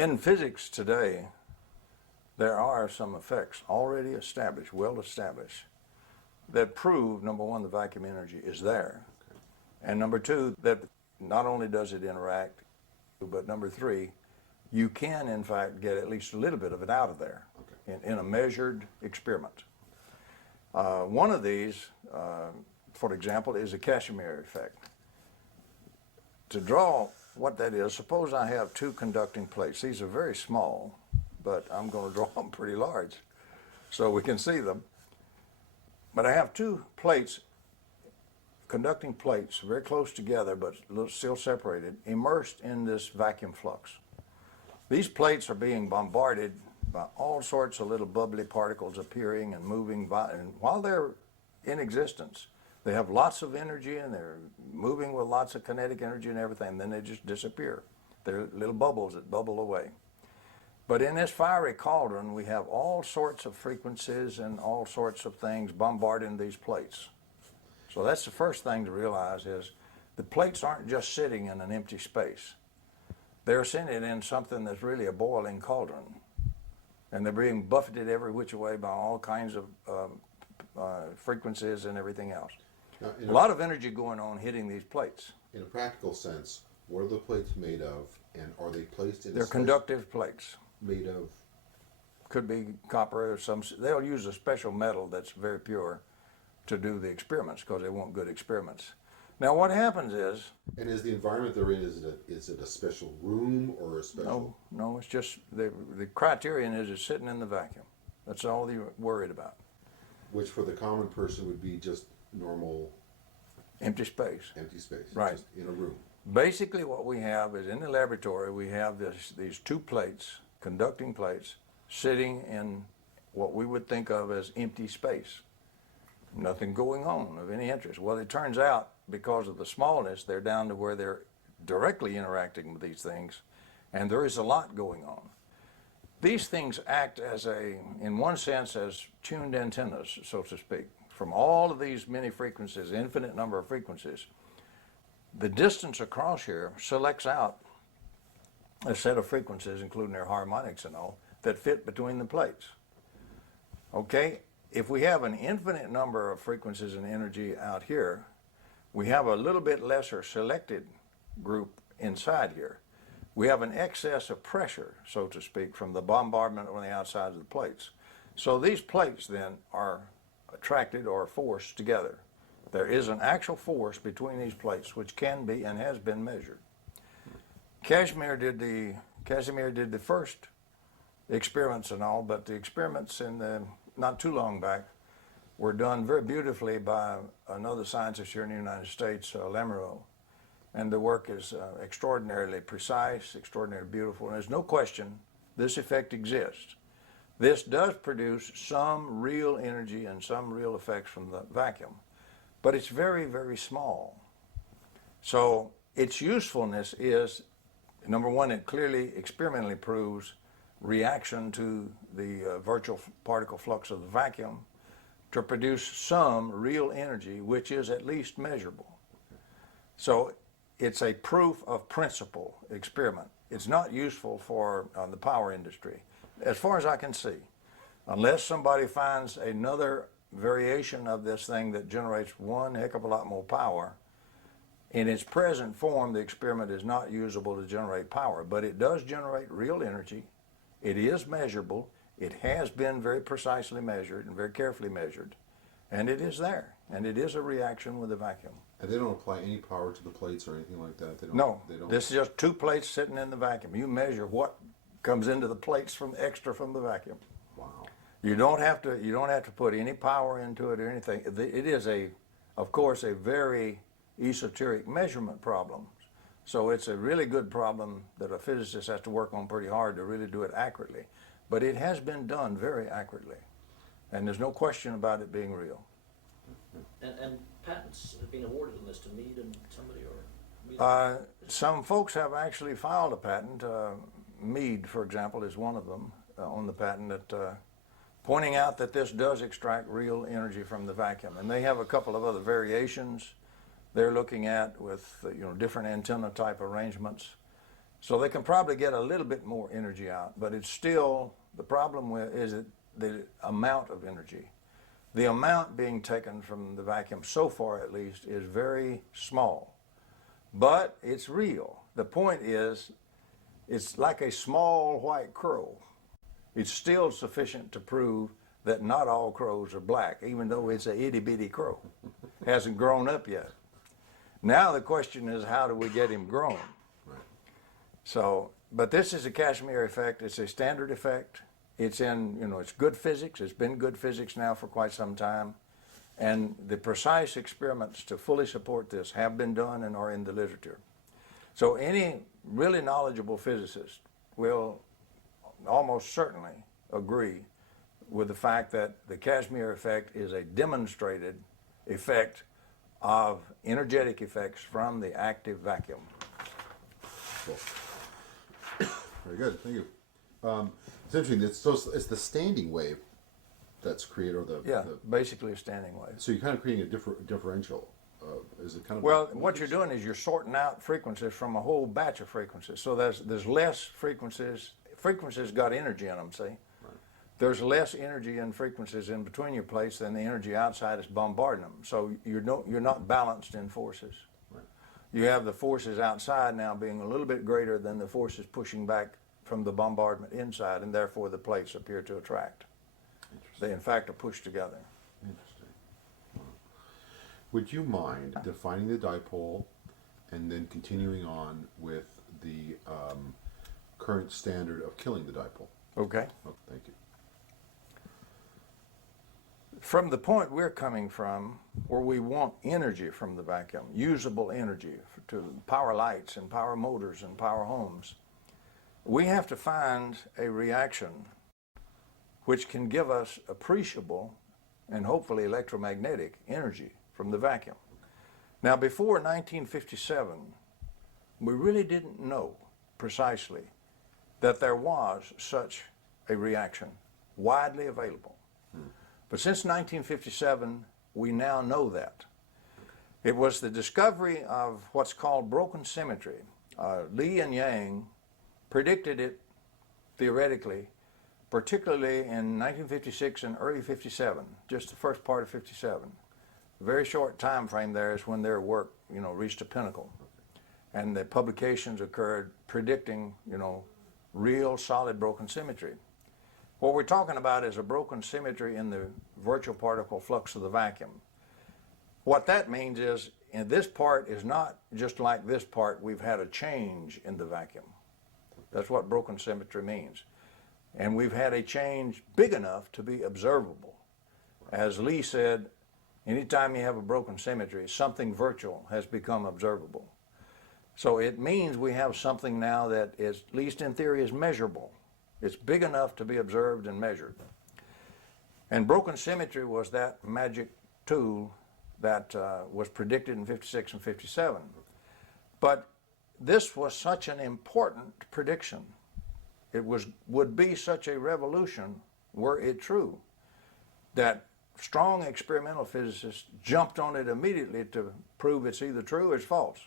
In physics today, there are some effects already established, well established, that prove, number one, the vacuum energy is there, and number two, that not only does it interact, but number three, you can in fact get at least a little bit of it out of there in a measured experiment. One of these, for example, is a Casimir effect. To draw what that is, suppose I have two conducting plates. These are very small, but I'm going to draw them pretty large so we can see them. But I have two plates, conducting plates, very close together but still separated, immersed in this vacuum flux. These plates are being bombarded by all sorts of little bubbly particles appearing and moving by, and while they're in existence, they have lots of energy and they're moving with lots of kinetic energy and everything, and then they just disappear. They're little bubbles that bubble away. But in this fiery cauldron, we have all sorts of frequencies and all sorts of things bombarding these plates. So that's the first thing to realize is the plates aren't just sitting in an empty space. They're sitting in something that's really a boiling cauldron. And they're being buffeted every which way by all kinds of frequencies and everything else. Now, a lot of energy going on hitting these plates. In a practical sense, what are the plates made of, and are they placed in? They're conductive plates. Made of? Could be copper or some. They'll use a special metal that's very pure to do the experiments because they want good experiments. Now, what happens is. And is the environment they're in, is it a special room or a special? No, it's just the criterion is it's sitting in the vacuum. That's all you're worried about. Which for the common person would be just normal. Empty space. Empty space. Right. Just in a room. Basically, what we have is in the laboratory, we have these two plates, conducting plates, sitting in what we would think of as empty space. Nothing going on of any interest. Well, it turns out because of the smallness, they're down to where they're directly interacting with these things, and there is a lot going on. These things act as in one sense, as tuned antennas, so to speak, from all of these many frequencies, infinite number of frequencies. The distance across here selects out a set of frequencies, including their harmonics and all, that fit between the plates. Okay? If we have an infinite number of frequencies and energy out here, we have a little bit lesser selected group inside here. We have an excess of pressure, so to speak, from the bombardment on the outside of the plates. So these plates then are attracted or forced together. There is an actual force between these plates which can be and has been measured. Casimir did the first experiments and all, but the experiments not too long back were done very beautifully by another scientist here in the United States, Lamoureux. And the work is extraordinarily precise, extraordinarily beautiful, and there's no question this effect exists. This does produce some real energy and some real effects from the vacuum, but it's very, very small. So its usefulness is, number one, it clearly experimentally proves reaction to the virtual particle flux of the vacuum to produce some real energy which is at least measurable. So it's a proof of principle experiment. It's not useful for the power industry, as far as I can see, unless somebody finds another variation of this thing that generates one heck of a lot more power. In its present form, the experiment is not usable to generate power, but it does generate real energy. It is measurable. It has been very precisely measured and very carefully measured, and it is there, and it is a reaction with the vacuum. And they don't apply any power to the plates or anything like that? They don't, no, they don't. This is just two plates sitting in the vacuum. You measure what comes into the plates from extra from the vacuum. Wow. You don't have to put any power into it or anything. It is of course, a very esoteric measurement problem. So it's a really good problem that a physicist has to work on pretty hard to really do it accurately. But it has been done very accurately, and there's no question about it being real. And patents have been awarded on this to Mead and somebody, or? Some folks have actually filed a patent. Mead, for example, is one of them on the patent that pointing out that this does extract real energy from the vacuum. And they have a couple of other variations they're looking at with different antenna type arrangements. So they can probably get a little bit more energy out, but it's still, the problem with is it the amount of energy. The amount being taken from the vacuum, so far at least, is very small. But it's real. The point is, it's like a small white crow. It's still sufficient to prove that not all crows are black, even though it's a itty bitty crow. Hasn't grown up yet. Now the question is, how do we get him grown? Right. So, but this is a Casimir effect. It's a standard effect. It's in, it's good physics. It's been good physics now for quite some time. And the precise experiments to fully support this have been done and are in the literature. So any really knowledgeable physicist will almost certainly agree with the fact that the Casimir effect is a demonstrated effect of energetic effects from the active vacuum. Cool. Very good, thank you. It's interesting. It's the standing wave that's created, or basically a standing wave. So you're kind of creating a differential. Is it kind of? Well, what you're doing is you're sorting out frequencies from a whole batch of frequencies. So there's less frequencies. Frequencies got energy in them. See, right. There's less energy in frequencies in between your plates than the energy outside is bombarding them. So you're not balanced in forces. Right. You have the forces outside now being a little bit greater than the forces pushing back from the bombardment inside, and therefore the plates appear to attract. They in fact are pushed together. Interesting. Wow. Would you mind defining the dipole and then continuing on with the current standard of killing the dipole? Okay. Oh, thank you. From the point we're coming from, where we want energy from the vacuum, usable energy to power lights and power motors and power homes, we have to find a reaction which can give us appreciable and hopefully electromagnetic energy from the vacuum. Now, before 1957, we really didn't know precisely that there was such a reaction widely available. But since 1957, we now know that. It was the discovery of what's called broken symmetry. Li and Yang predicted it theoretically, particularly in 1956 and early 57, just the first part of 57. A very short time frame there is when their work, reached a pinnacle. And the publications occurred predicting, real solid broken symmetry. What we're talking about is a broken symmetry in the virtual particle flux of the vacuum. What that means is, in this part is not just like this part, we've had a change in the vacuum. That's what broken symmetry means. And we've had a change big enough to be observable. As Lee said, anytime you have a broken symmetry, something virtual has become observable. So it means we have something now that is, at least in theory, is measurable. It's big enough to be observed and measured. And broken symmetry was that magic tool that was predicted in 56 and 57. But this was such an important prediction. It would be such a revolution, were it true, that strong experimental physicists jumped on it immediately to prove it's either true or it's false.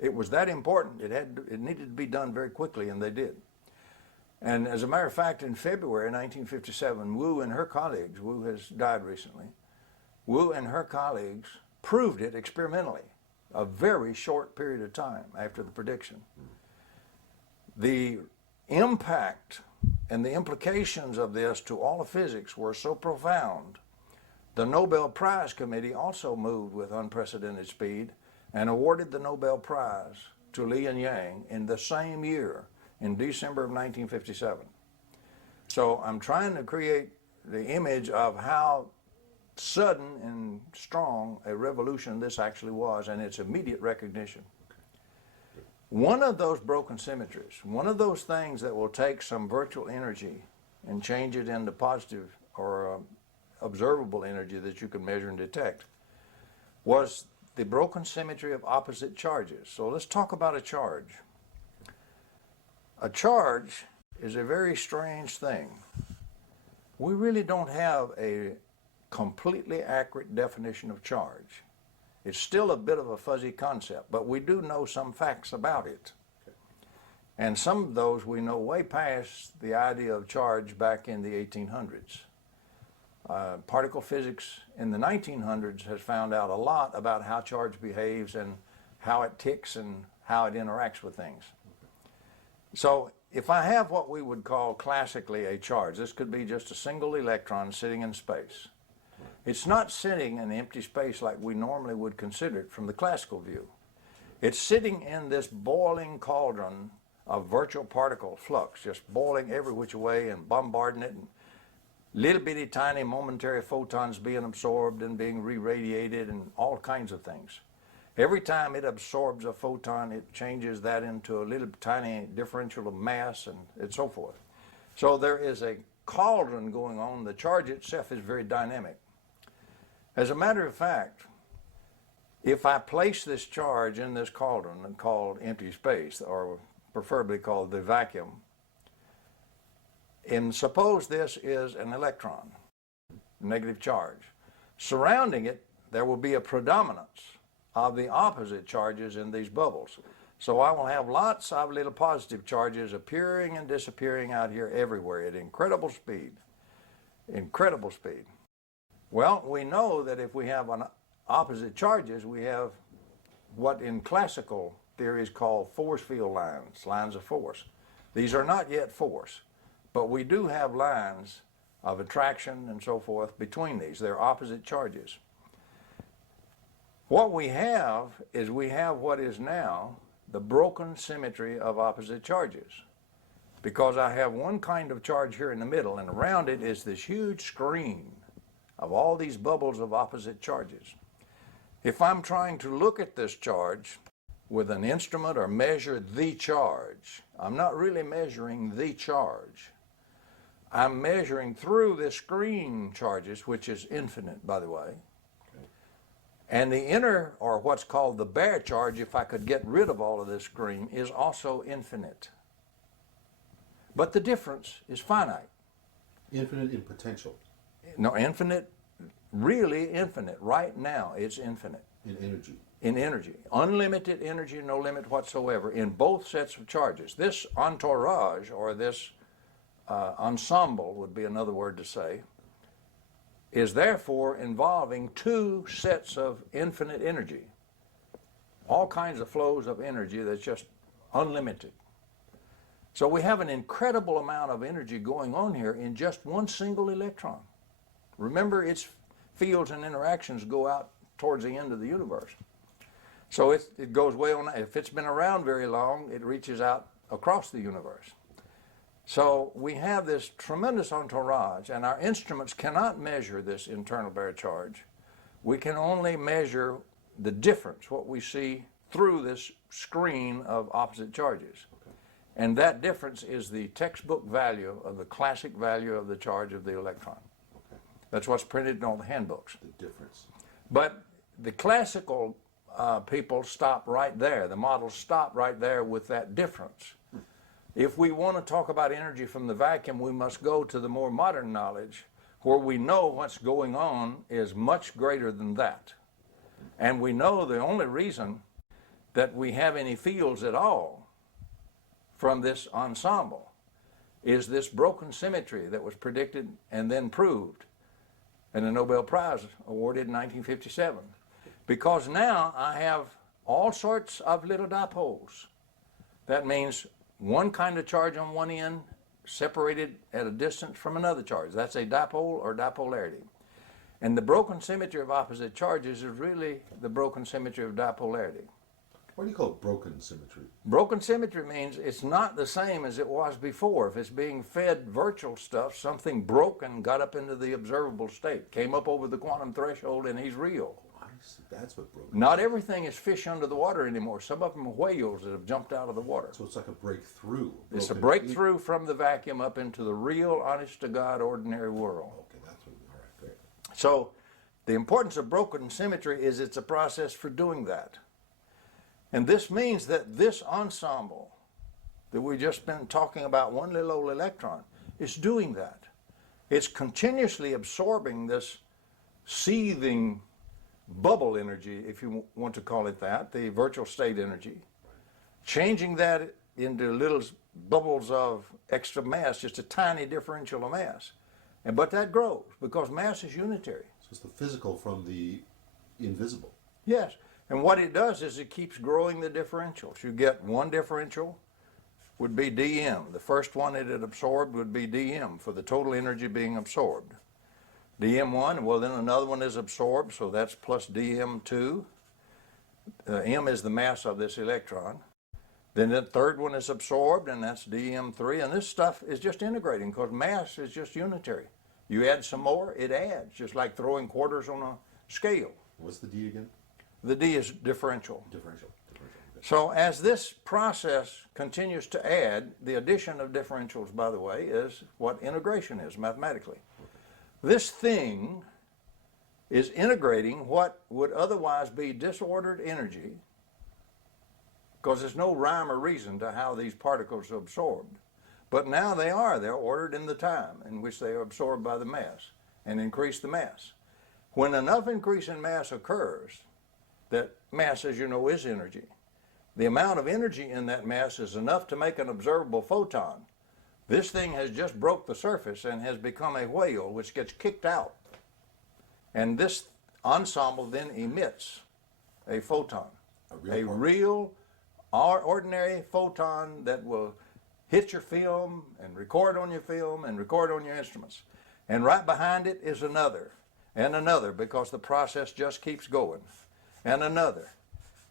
It was that important. It needed to be done very quickly, and they did. And as a matter of fact, in February 1957, Wu and her colleagues, Wu has died recently, Wu and her colleagues proved it experimentally, a very short period of time after the prediction. The impact and the implications of this to all of physics were so profound, the Nobel Prize Committee also moved with unprecedented speed and awarded the Nobel Prize to Li and Yang in the same year, in December of 1957. So I'm trying to create the image of how sudden and strong a revolution this actually was, and its immediate recognition. One of those broken symmetries, one of those things that will take some virtual energy and change it into positive or observable energy that you can measure and detect, was the broken symmetry of opposite charges. So let's talk about a charge. A charge is a very strange thing. We really don't have a completely accurate definition of charge. It's still a bit of a fuzzy concept, but we do know some facts about it. And some of those we know way past the idea of charge back in the 1800s. Particle physics in the 1900s has found out a lot about how charge behaves and how it ticks and how it interacts with things. So if I have what we would call classically a charge, this could be just a single electron sitting in space. It's not sitting in empty space like we normally would consider it from the classical view. It's sitting in this boiling cauldron of virtual particle flux, just boiling every which way and bombarding it, and little bitty tiny momentary photons being absorbed and being re-radiated and all kinds of things. Every time it absorbs a photon, it changes that into a little tiny differential of mass and so forth. So there is a cauldron going on. The charge itself is very dynamic. As a matter of fact, if I place this charge in this cauldron called empty space, or preferably called the vacuum, and suppose this is an electron, negative charge. Surrounding it, there will be a predominance of the opposite charges in these bubbles. So I will have lots of little positive charges appearing and disappearing out here everywhere at incredible speed. Incredible speed. Well, we know that if we have opposite charges, we have what in classical theory is called force field lines, lines of force. These are not yet force, but we do have lines of attraction and so forth between these. They're opposite charges. What we have is we have what is now the broken symmetry of opposite charges, because I have one kind of charge here in the middle, and around it is this huge screen of all these bubbles of opposite charges. If I'm trying to look at this charge with an instrument or measure the charge, I'm not really measuring the charge. I'm measuring through this screen charges, which is infinite, by the way. Okay. And the inner, or what's called the bare charge, if I could get rid of all of this screen, is also infinite. But the difference is finite. Infinite in potential. No, infinite, really infinite. Right now, it's infinite. In energy. In energy. Unlimited energy, no limit whatsoever, in both sets of charges. This entourage, or this ensemble would be another word to say, is therefore involving two sets of infinite energy. All kinds of flows of energy that's just unlimited. So we have an incredible amount of energy going on here in just one single electron. Remember, its fields and interactions go out towards the end of the universe. So it goes way on. If it's been around very long, it reaches out across the universe. So we have this tremendous entourage, and our instruments cannot measure this internal bare charge. We can only measure the difference, what we see through this screen of opposite charges. Okay. And that difference is the textbook value of the classic value of the charge of the electron. Okay. That's what's printed in all the handbooks. The difference. But the classical people stop right there. The models stop right there with that difference. If we want to talk about energy from the vacuum, we must go to the more modern knowledge where we know what's going on is much greater than that. And we know the only reason that we have any fields at all from this ensemble is this broken symmetry that was predicted and then proved, and the Nobel Prize awarded in 1957. Because now I have all sorts of little dipoles. That means one kind of charge on one end separated at a distance from another charge. That's a dipole or dipolarity. And the broken symmetry of opposite charges is really the broken symmetry of dipolarity. What do you call broken symmetry? Broken symmetry means it's not the same as it was before. If it's being fed virtual stuff, something broken got up into the observable state, came up over the quantum threshold, and he's real. I see. That's what broken Not everything is fish under the water anymore. Some of them are whales that have jumped out of the water. So it's like a breakthrough. It's a breakthrough from the vacuum up into the real, honest-to-God, ordinary world. Okay, that's what. All right, great. So the importance of broken symmetry is it's a process for doing that. And this means that this ensemble that we've just been talking about, one little old electron, is doing that. It's continuously absorbing this seething bubble energy, if you want to call it that, the virtual state energy, changing that into little bubbles of extra mass, just a tiny differential of mass. But that grows because mass is unitary. So it's the physical from the invisible. Yes. And what it does is it keeps growing the differentials. You get one differential would be dm. The first one that it absorbed would be dm for the total energy being absorbed. dm1, well, then another one is absorbed, so that's plus dm2. M is the mass of this electron. Then the third one is absorbed, and that's dm3. And this stuff is just integrating because mass is just unitary. You add some more, it adds, just like throwing quarters on a scale. What's the D again? The D is differential. Differential. Okay. So as this process continues to add, the addition of differentials, by the way, is what integration is mathematically. This thing is integrating what would otherwise be disordered energy, because there's no rhyme or reason to how these particles are absorbed. But now they are. They're ordered in the time in which they are absorbed by the mass and increase the mass. When enough increase in mass occurs, that mass, as you know, is energy. The amount of energy in that mass is enough to make an observable photon. This thing has just broke the surface and has become a whale, which gets kicked out. And this ensemble then emits a photon, a real ordinary photon that will hit your film and record on your film and record on your instruments. And right behind it is another and another, because the process just keeps going. And another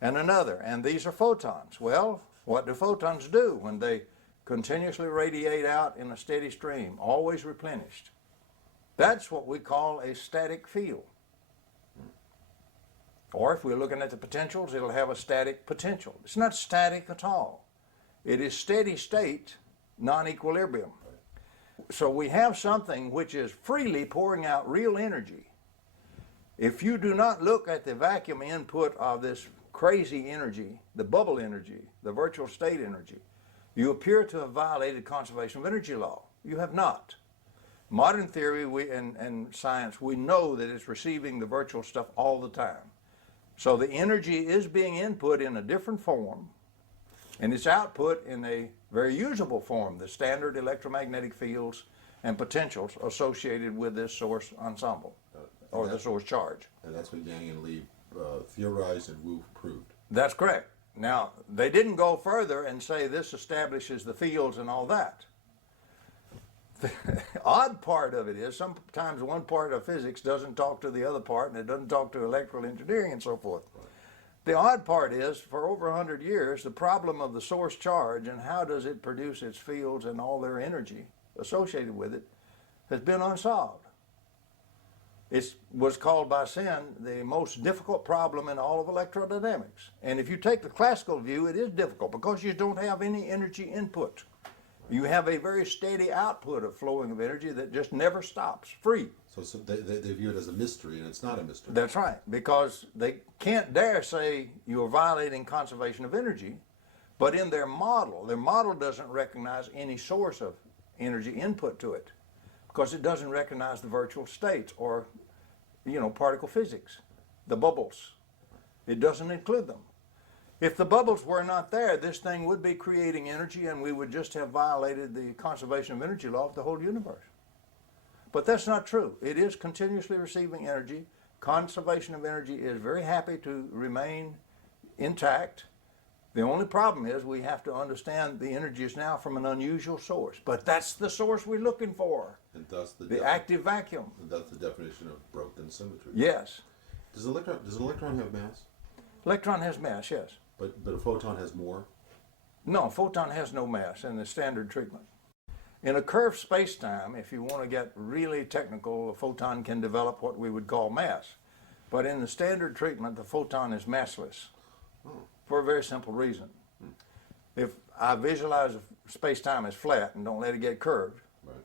and another. And these are photons. Well, what do photons do when they continuously radiate out in a steady stream, always replenished? That's what we call a static field. Or if we're looking at the potentials, it'll have a static potential. It's not static at all. It is steady state, non-equilibrium. So we have something which is freely pouring out real energy. If you do not look at the vacuum input of this crazy energy, the bubble energy, the virtual state energy, you appear to have violated conservation of energy law. You have not. Modern theory and science, we know that it's receiving the virtual stuff all the time. So the energy is being input in a different form, and its output in a very usable form, the standard electromagnetic fields and potentials associated with this source ensemble, or the source charge. And that's what Yang and Lee theorized and Wu proved. That's correct. Now, they didn't go further and say this establishes the fields and all that. The odd part of it is sometimes one part of physics doesn't talk to the other part, and it doesn't talk to electrical engineering and so forth. Right. The odd part is, for over 100 years, the problem of the source charge and how does it produce its fields and all their energy associated with it has been unsolved. It was called by Sen the most difficult problem in all of electrodynamics. And if you take the classical view, it is difficult because you don't have any energy input. You have a very steady output of flowing of energy that just never stops, free. So they view it as a mystery, and it's not a mystery. That's right, because they can't dare say you're violating conservation of energy, but in their model doesn't recognize any source of energy input to it, because it doesn't recognize the virtual states or, particle physics, the bubbles. It doesn't include them. If the bubbles were not there, this thing would be creating energy, and we would just have violated the conservation of energy law of the whole universe. But that's not true. It is continuously receiving energy. Conservation of energy is very happy to remain intact. The only problem is we have to understand the energy is now from an unusual source. But that's the source we're looking for. And thus the active vacuum. And that's the definition of broken symmetry. Yes. Does an electron have mass? Electron has mass, yes. But a photon has more? No, a photon has no mass in the standard treatment. In a curved space-time, if you want to get really technical, a photon can develop what we would call mass. But in the standard treatment, the photon is massless for a very simple reason. If I visualize space-time as flat and don't let it get curved, right,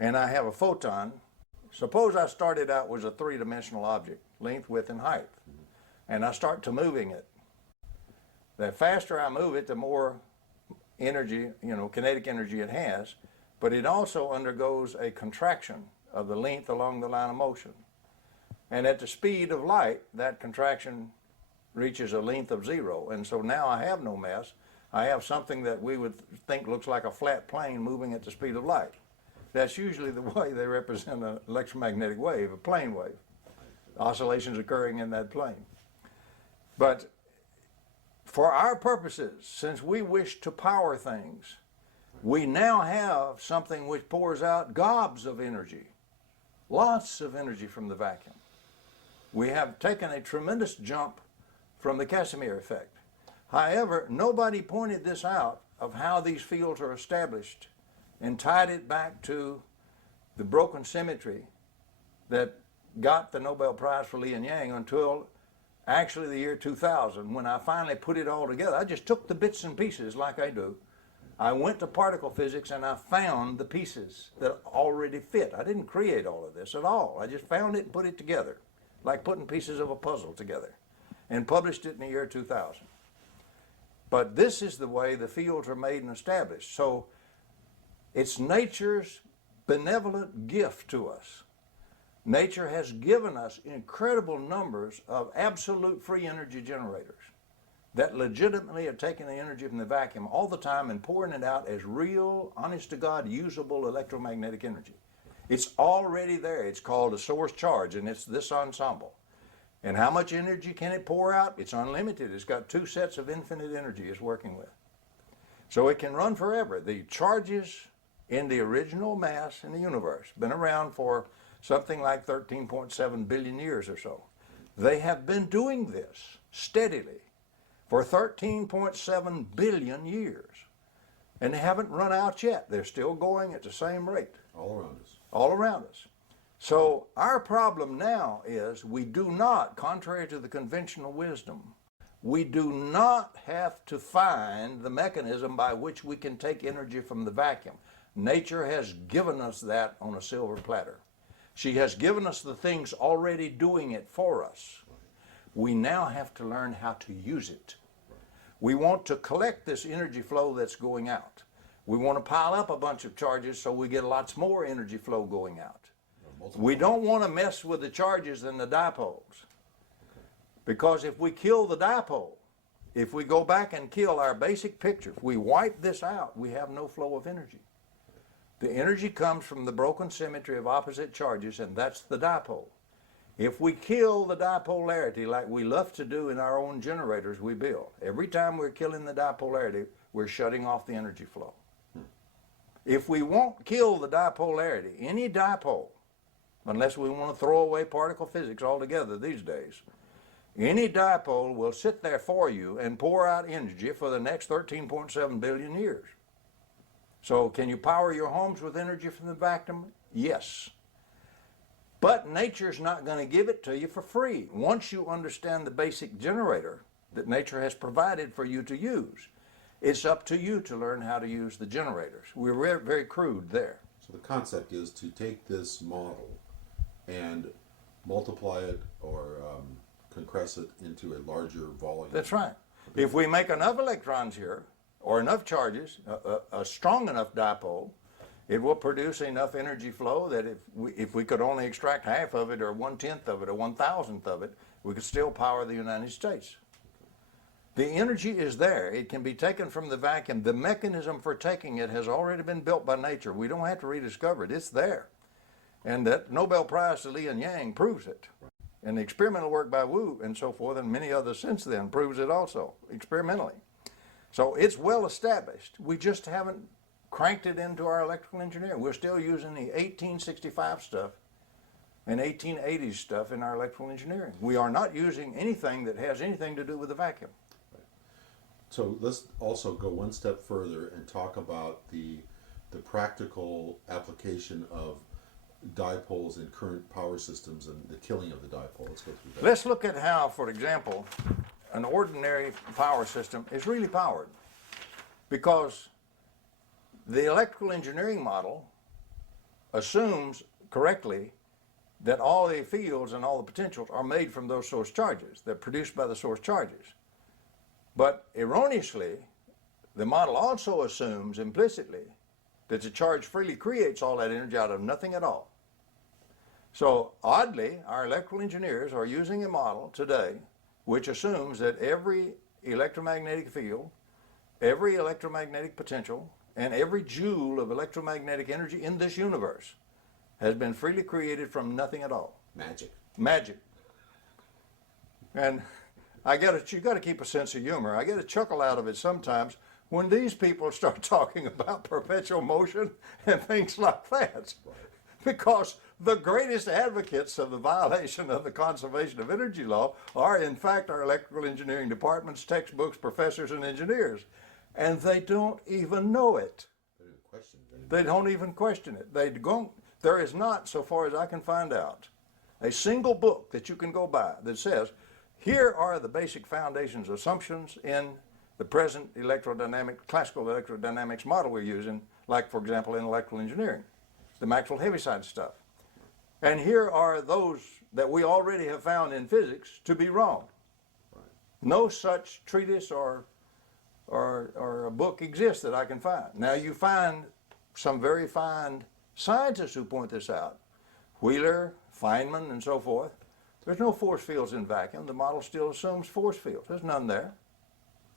and I have a photon, suppose I started out was a three-dimensional object, length, width, and height, and I start to moving it. The faster I move it, the more energy, kinetic energy it has, but it also undergoes a contraction of the length along the line of motion. And at the speed of light, that contraction reaches a length of 0, and so now I have no mass. I have something that we would think looks like a flat plane moving at the speed of light. That's usually the way they represent an electromagnetic wave, a plane wave. Oscillations occurring in that plane. But for our purposes, since we wish to power things, we now have something which pours out gobs of energy, lots of energy from the vacuum. We have taken a tremendous jump from the Casimir effect. However, nobody pointed this out of how these fields are established and tied it back to the broken symmetry that got the Nobel Prize for Li and Yang until actually the year 2000, when I finally put it all together. I just took the bits and pieces like I do. I went to particle physics and I found the pieces that already fit. I didn't create all of this at all. I just found it and put it together, like putting pieces of a puzzle together, and published it in the year 2000. But this is the way the fields are made and established. So it's nature's benevolent gift to us. Nature has given us incredible numbers of absolute free energy generators that legitimately are taking the energy from the vacuum all the time and pouring it out as real, honest-to-God, usable electromagnetic energy. It's already there. It's called a source charge, and it's this ensemble. And how much energy can it pour out? It's unlimited. It's got two sets of infinite energy it's working with. So it can run forever. The charges in the original mass in the universe been around for something like 13.7 billion years or so. They have been doing this steadily for 13.7 billion years. And they haven't run out yet. They're still going at the same rate. All around us. All around us. So our problem now is we do not, contrary to the conventional wisdom, we do not have to find the mechanism by which we can take energy from the vacuum. Nature has given us that on a silver platter. She has given us the things already doing it for us. We now have to learn how to use it. We want to collect this energy flow that's going out. We want to pile up a bunch of charges so we get lots more energy flow going out. We don't want to mess with the charges and the dipoles. Because if we kill the dipole, if we go back and kill our basic picture, if we wipe this out, we have no flow of energy. The energy comes from the broken symmetry of opposite charges, and that's the dipole. If we kill the dipolarity like we love to do in our own generators we build, every time we're killing the dipolarity, we're shutting off the energy flow. If we won't kill the dipolarity, any dipole, unless we want to throw away particle physics altogether these days, any dipole will sit there for you and pour out energy for the next 13.7 billion years. So can you power your homes with energy from the vacuum? Yes. But nature's not going to give it to you for free. Once you understand the basic generator that nature has provided for you to use, it's up to you to learn how to use the generators. We're very crude there. So the concept is to take this model and multiply it or compress it into a larger volume. That's right. If we make enough electrons here, or enough charges, a strong enough dipole, it will produce enough energy flow that if we could only extract half of it or 1/10 of it or 1,000th of it, we could still power the United States. The energy is there. It can be taken from the vacuum. The mechanism for taking it has already been built by nature. We don't have to rediscover it. It's there. And that Nobel Prize to Li and Yang proves it. And the experimental work by Wu and so forth, and many others since then, proves it also, experimentally. So it's well established. We just haven't cranked it into our electrical engineering. We're still using the 1865 stuff and 1880s stuff in our electrical engineering. We are not using anything that has anything to do with the vacuum. So let's also go one step further and talk about the practical application of dipoles in current power systems and the killing of the dipole. Let's go through that. Let's look at how, for example, an ordinary power system is really powered, because the electrical engineering model assumes correctly that all the fields and all the potentials are made from those source charges. They're produced by the source charges. But erroneously, the model also assumes implicitly that the charge freely creates all that energy out of nothing at all. So oddly, our electrical engineers are using a model today which assumes that every electromagnetic field, every electromagnetic potential and every joule of electromagnetic energy in this universe has been freely created from nothing at all. Magic. Magic. And you got to keep a sense of humor. I get a chuckle out of it sometimes when these people start talking about perpetual motion and things like that. Because the greatest advocates of the violation of the conservation of energy law are, in fact, our electrical engineering departments, textbooks, professors, and engineers. And they don't even know it. They don't even question it. There is not, so far as I can find out, a single book that you can go by that says, here are the basic foundations assumptions in the present classical electrodynamics model we're using, like, for example, in electrical engineering, the Maxwell Heaviside stuff. And here are those that we already have found in physics to be wrong. Right. No such treatise or a book exists that I can find. Now, you find some very fine scientists who point this out, Wheeler, Feynman, and so forth. There's no force fields in vacuum. The model still assumes force fields. There's none there.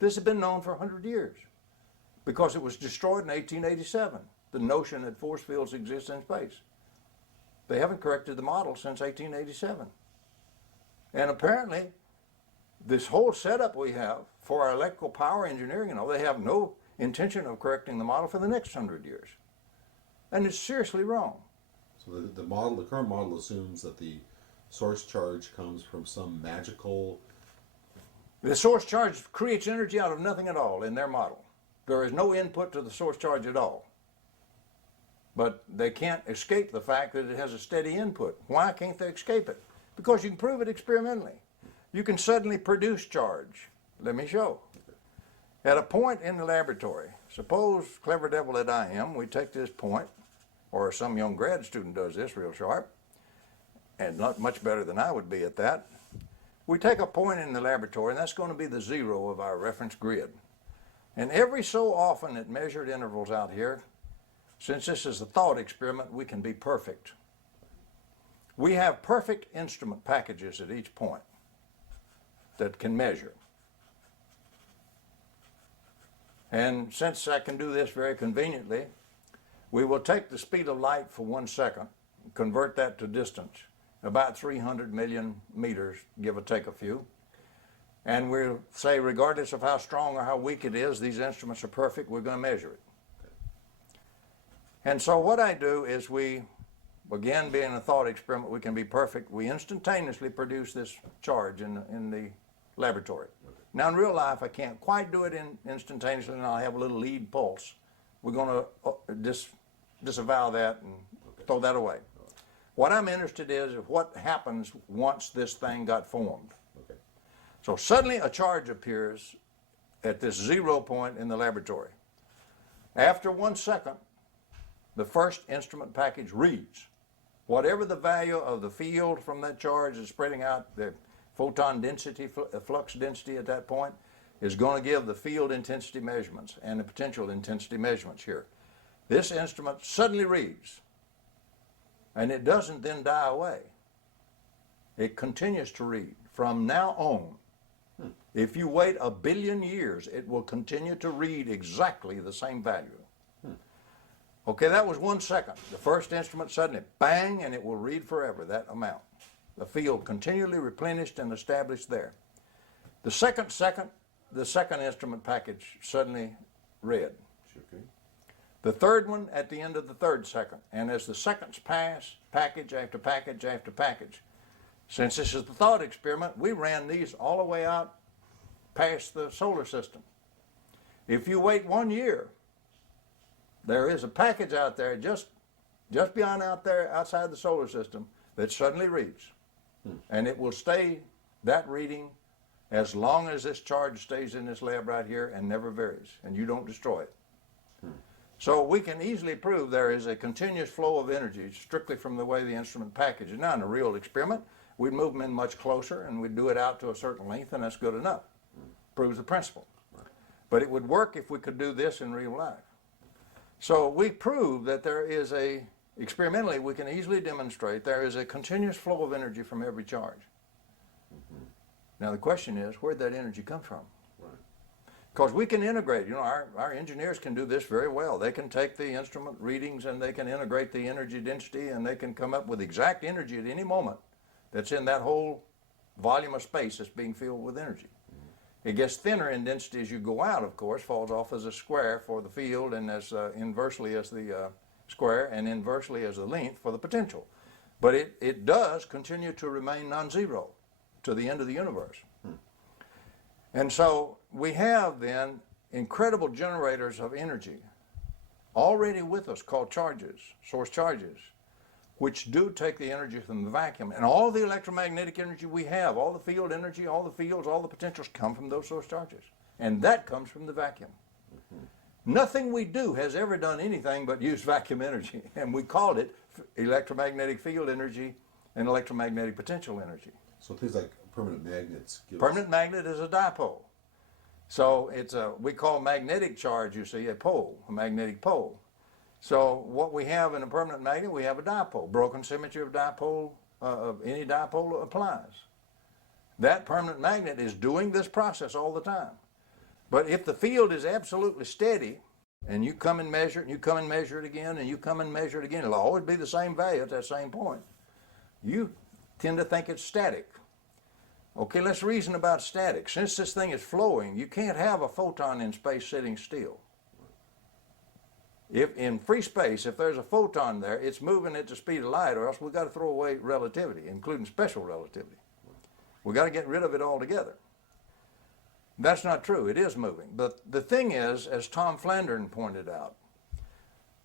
This has been known for 100 years because it was destroyed in 1887, the notion that force fields exist in space. They haven't corrected the model since 1887. And apparently, this whole setup we have for our electrical power engineering, they have no intention of correcting the model for the next 100 years. And it's seriously wrong. So the current model assumes that the source charge comes from some magical... The source charge creates energy out of nothing at all in their model. There is no input to the source charge at all. But they can't escape the fact that it has a steady input. Why can't they escape it? Because you can prove it experimentally. You can suddenly produce charge. Let me show. At a point in the laboratory, suppose, clever devil that I am, we take this point, or some young grad student does this real sharp, and not much better than I would be at that. We take a point in the laboratory, and that's going to be the zero of our reference grid. And every so often at measured intervals out here, since this is a thought experiment, we can be perfect. We have perfect instrument packages at each point that can measure. And since I can do this very conveniently, we will take the speed of light for 1 second, convert that to distance, about 300 million meters, give or take a few. And we'll say, regardless of how strong or how weak it is, these instruments are perfect, we're going to measure it. And so what I do is again, being a thought experiment, we can be perfect. We instantaneously produce this charge in the laboratory. Now, in real life, I can't quite do it instantaneously, and I'll have a little lead pulse. We're going to disavow that and throw that away. What I'm interested in is what happens once this thing got formed. Okay. So suddenly a charge appears at this 0 point in the laboratory. After 1 second, the first instrument package reads. Whatever the value of the field from that charge is spreading out, the photon density, flux density at that point, is going to give the field intensity measurements and the potential intensity measurements here. This instrument suddenly reads, and it doesn't then die away. It continues to read from now on. If you wait 1 billion years, it will continue to read exactly the same value. Okay, that was 1 second. The first instrument suddenly, bang, and it will read forever, that amount. The field continually replenished and established there. The second instrument package suddenly read. Okay. The third one at the end of the 3rd second. And as the seconds pass, package after package after package. Since this is the thought experiment, we ran these all the way out past the solar system. If you wait 1 year, there is a package out there just beyond out there outside the solar system that suddenly reads. And it will stay that reading as long as this charge stays in this lab right here and never varies, and you don't destroy it. So we can easily prove there is a continuous flow of energy strictly from the way the instrument package is. Now, in a real experiment, we'd move them in much closer and we'd do it out to a certain length, and that's good enough. Proves the principle. But it would work if we could do this in real life. So we prove that there is experimentally, we can easily demonstrate there is a continuous flow of energy from every charge. Now the question is, where'd that energy come from? Right. Because we can integrate, our engineers can do this very well. They can take the instrument readings and they can integrate the energy density and they can come up with exact energy at any moment that's in that whole volume of space that's being filled with energy. It gets thinner in density as you go out, of course, falls off as a square for the field and as inversely as the square and inversely as the length for the potential. But it does continue to remain non-zero to the end of the universe. And so we have then incredible generators of energy already with us called charges, source charges, which do take the energy from the vacuum. And all the electromagnetic energy we have, all the field energy, all the fields, all the potentials come from those source charges. And that comes from the vacuum. Nothing we do has ever done anything but use vacuum energy. And we called it electromagnetic field energy and electromagnetic potential energy. So things like permanent magnets. Permanent magnet is a dipole. So we call magnetic charge, you see, a pole, a magnetic pole. So what we have in a permanent magnet, we have a dipole. Broken symmetry of dipole, of any dipole applies. That permanent magnet is doing this process all the time. But if the field is absolutely steady, and you come and measure it, and you come and measure it again, and you come and measure it again, it'll always be the same value at that same point. You tend to think it's static. Okay, let's reason about static. Since this thing is flowing, you can't have a photon in space sitting still. If in free space, if there's a photon there, it's moving at the speed of light, or else we've got to throw away relativity, including special relativity. We've got to get rid of it altogether. That's not true. It is moving. But the thing is, as Tom Flandern pointed out,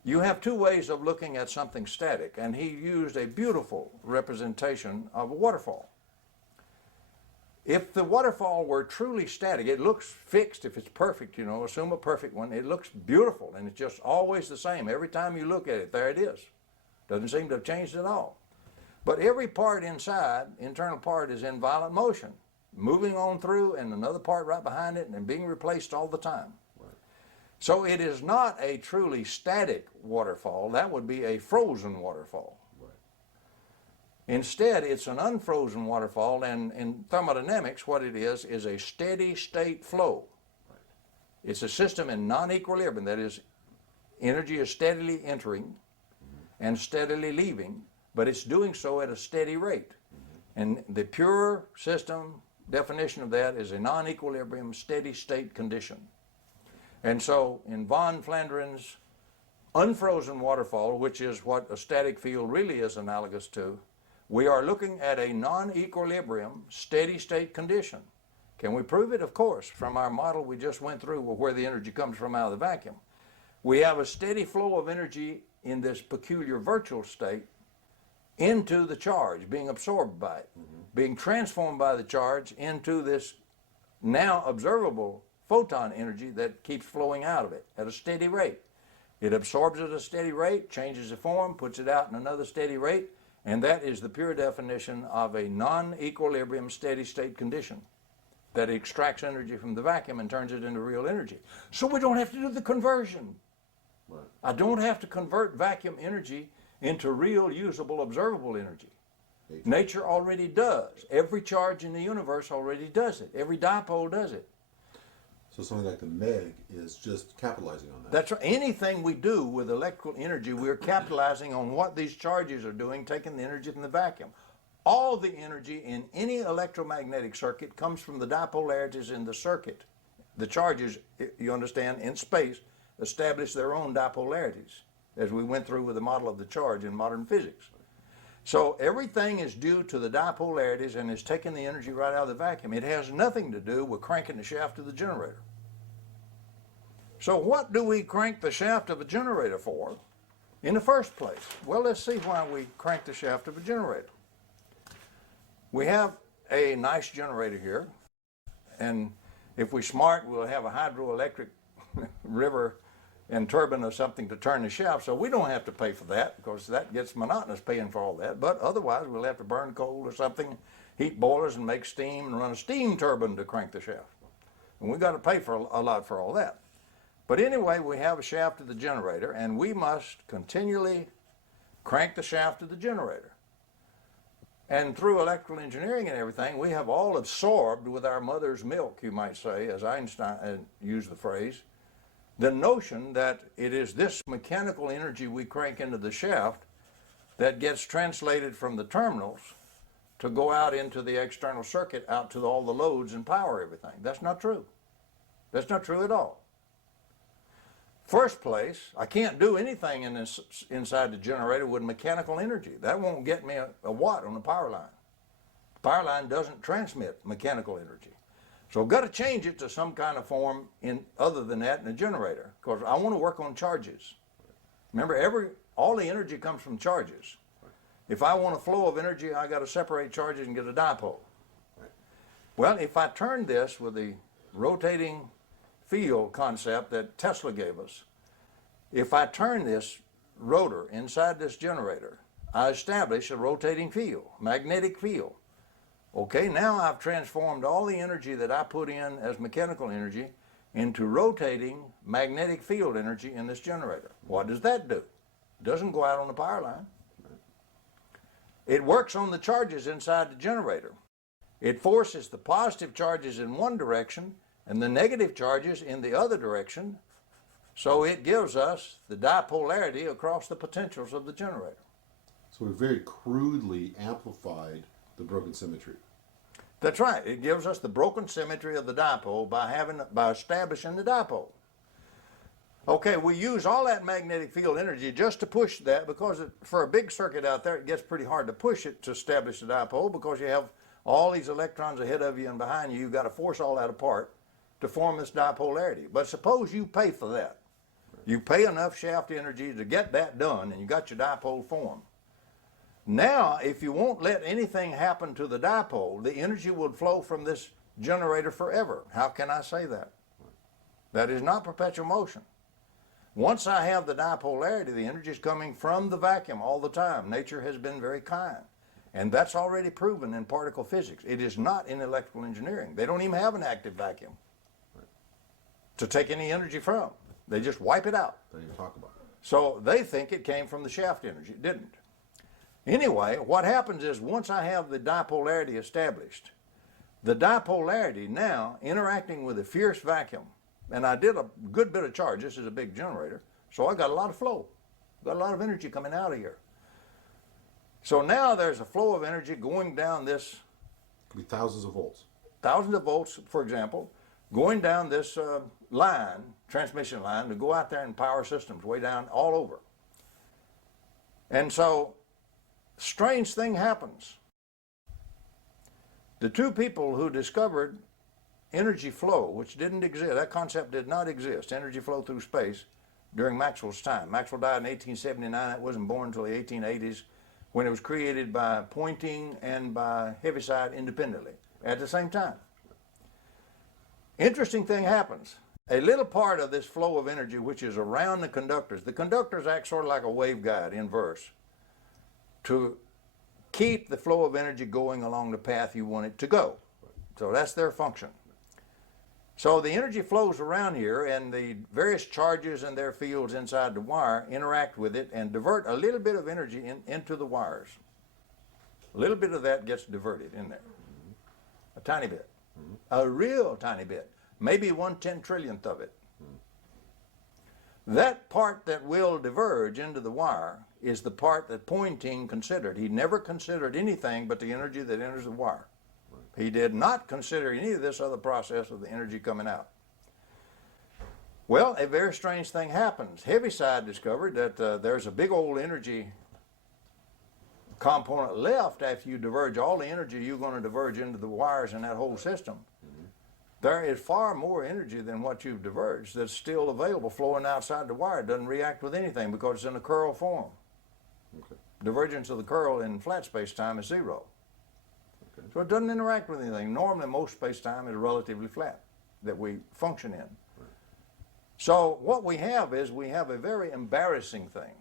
you have two ways of looking at something static, and he used a beautiful representation of a waterfall. If the waterfall were truly static, it looks fixed if it's perfect, assume a perfect one, it looks beautiful and it's just always the same. Every time you look at it, there it is. Doesn't seem to have changed at all. But every part inside, internal part, is in violent motion, moving on through and another part right behind it and being replaced all the time. Right. So it is not a truly static waterfall. That would be a frozen waterfall. Instead, it's an unfrozen waterfall, and in thermodynamics, what it is a steady state flow. Right. It's a system in non-equilibrium. That is, energy is steadily entering and steadily leaving, but it's doing so at a steady rate. And the pure system definition of that is a non-equilibrium steady state condition. And so in von Flandren's unfrozen waterfall, which is what a static field really is analogous to, we are looking at a non-equilibrium, steady-state condition. Can we prove it? Of course, from our model we just went through where the energy comes from out of the vacuum. We have a steady flow of energy in this peculiar virtual state into the charge, being absorbed by it, being transformed by the charge into this now observable photon energy that keeps flowing out of it at a steady rate. It absorbs at a steady rate, changes the form, puts it out in another steady rate, and that is the pure definition of a non-equilibrium steady-state condition that extracts energy from the vacuum and turns it into real energy. So we don't have to do the conversion. Right. I don't have to convert vacuum energy into real, usable, observable energy. Nature already does. Every charge in the universe already does it. Every dipole does it. So something like the MEG is just capitalizing on that. That's right. Anything we do with electrical energy, we're capitalizing on what these charges are doing, taking the energy from the vacuum. All the energy in any electromagnetic circuit comes from the dipolarities in the circuit. The charges, you understand, in space establish their own dipolarities, as we went through with the model of the charge in modern physics. So everything is due to the dipolarities and is taking the energy right out of the vacuum. It has nothing to do with cranking the shaft of the generator. So what do we crank the shaft of a generator for in the first place? Well, let's see why we crank the shaft of a generator. We have a nice generator here, and if we're smart, we'll have a hydroelectric river and turbine or something to turn the shaft, so we don't have to pay for that, because that gets monotonous paying for all that. But otherwise, we'll have to burn coal or something, heat boilers and make steam and run a steam turbine to crank the shaft. And we've got to pay for a lot for all that. But anyway, we have a shaft of the generator, and we must continually crank the shaft of the generator. And through electrical engineering and everything, we have all absorbed with our mother's milk, you might say, as Einstein used the phrase, the notion that it is this mechanical energy we crank into the shaft that gets translated from the terminals to go out into the external circuit, out to all the loads and power everything. That's not true. That's not true at all. First place, I can't do anything in this, inside the generator with mechanical energy. That won't get me a watt on the power line. The power line doesn't transmit mechanical energy. So I've got to change it to some kind of form other than that in the generator, because I want to work on charges. Remember, all the energy comes from charges. If I want a flow of energy, I got to separate charges and get a dipole. Well, if I turn this with the rotating field concept that Tesla gave us, if I turn this rotor inside this generator, I establish a rotating field, magnetic field. Okay, now I've transformed all the energy that I put in as mechanical energy into rotating magnetic field energy in this generator. What does that do? It doesn't go out on the power line. It works on the charges inside the generator. It forces the positive charges in one direction and the negative charges in the other direction, so it gives us the dipolarity across the potentials of the generator. So we very crudely amplified the broken symmetry. That's right. It gives us the broken symmetry of the dipole by establishing the dipole. Okay, we use all that magnetic field energy just to push that, because for a big circuit out there, it gets pretty hard to push it to establish the dipole, because you have all these electrons ahead of you and behind you. You've got to force all that apart to form this dipolarity. But suppose you pay for that. You pay enough shaft energy to get that done, and you got your dipole formed. Now, if you won't let anything happen to the dipole, the energy will flow from this generator forever. How can I say that? That is not perpetual motion. Once I have the dipolarity, the energy is coming from the vacuum all the time. Nature has been very kind. And that's already proven in particle physics. It is not in electrical engineering. They don't even have an active vacuum to take any energy from. They just wipe it out. Don't even talk about it. So they think it came from the shaft energy. It didn't. Anyway, what happens is, once I have the dipolarity established, the dipolarity now interacting with a fierce vacuum, and I did a good bit of charge. This is a big generator, so I got a lot of flow. Got a lot of energy coming out of here. So now there's a flow of energy going down this. Could be thousands of volts. Thousands of volts, for example, going down this line, transmission line, to go out there in power systems way down all over. And so, strange thing happens. The two people who discovered energy flow, which didn't exist, that concept did not exist, energy flow through space, during Maxwell's time. Maxwell died in 1879. It wasn't born until the 1880s, when it was created by Poynting and by Heaviside independently at the same time. Interesting thing happens. A little part of this flow of energy, which is around the conductors act sort of like a waveguide, inverse, to keep the flow of energy going along the path you want it to go. So that's their function. So the energy flows around here, and the various charges and their fields inside the wire interact with it and divert a little bit of energy into the wires. A little bit of that gets diverted in there. A tiny bit. A real tiny bit. Maybe 1/10 trillionth of it. That part that will diverge into the wire is the part that Poynting considered. He never considered anything but the energy that enters the wire. He did not consider any of this other process of the energy coming out. Well, a very strange thing happens. Heaviside discovered that there's a big old energy component left after you diverge all the energy you're going to diverge into the wires in that whole system. There is far more energy than what you've diverged that's still available flowing outside the wire. It doesn't react with anything because it's in a curl form. Okay. Divergence of the curl in flat space-time is zero. Okay. So it doesn't interact with anything. Normally, most space-time is relatively flat that we function in. Right. So what we have is we have a very embarrassing thing.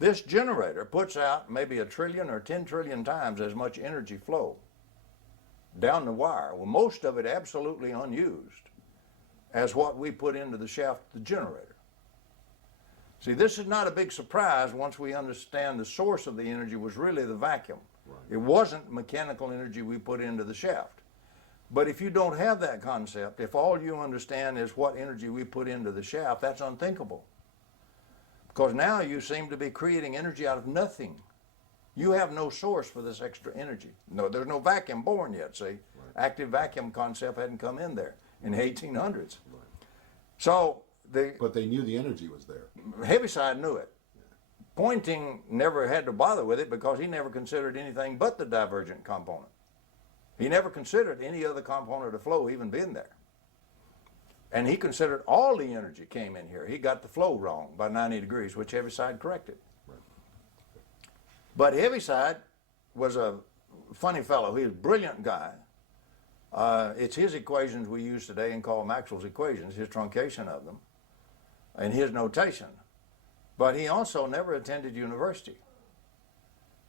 This generator puts out maybe 1 trillion or 10 trillion times as much energy flow down the wire, with most of it absolutely unused, as what we put into the shaft of the generator. See, this is not a big surprise once we understand the source of the energy was really the vacuum. Right. It wasn't mechanical energy we put into the shaft. But if you don't have that concept, if all you understand is what energy we put into the shaft, that's unthinkable. Because now you seem to be creating energy out of nothing. You have no source for this extra energy. No, there's no vacuum born yet, see? Right. Active vacuum concept hadn't come in there in the 1800s. Right. So but they knew the energy was there. Heaviside knew it. Yeah. Poynting never had to bother with it because he never considered anything but the divergent component. He never considered any other component of flow even being there. And he considered all the energy came in here. He got the flow wrong by 90 degrees, which Heaviside corrected. Right. But Heaviside was a funny fellow. He was a brilliant guy. It's his equations we use today and call Maxwell's equations, his truncation of them, and his notation. But he also never attended university.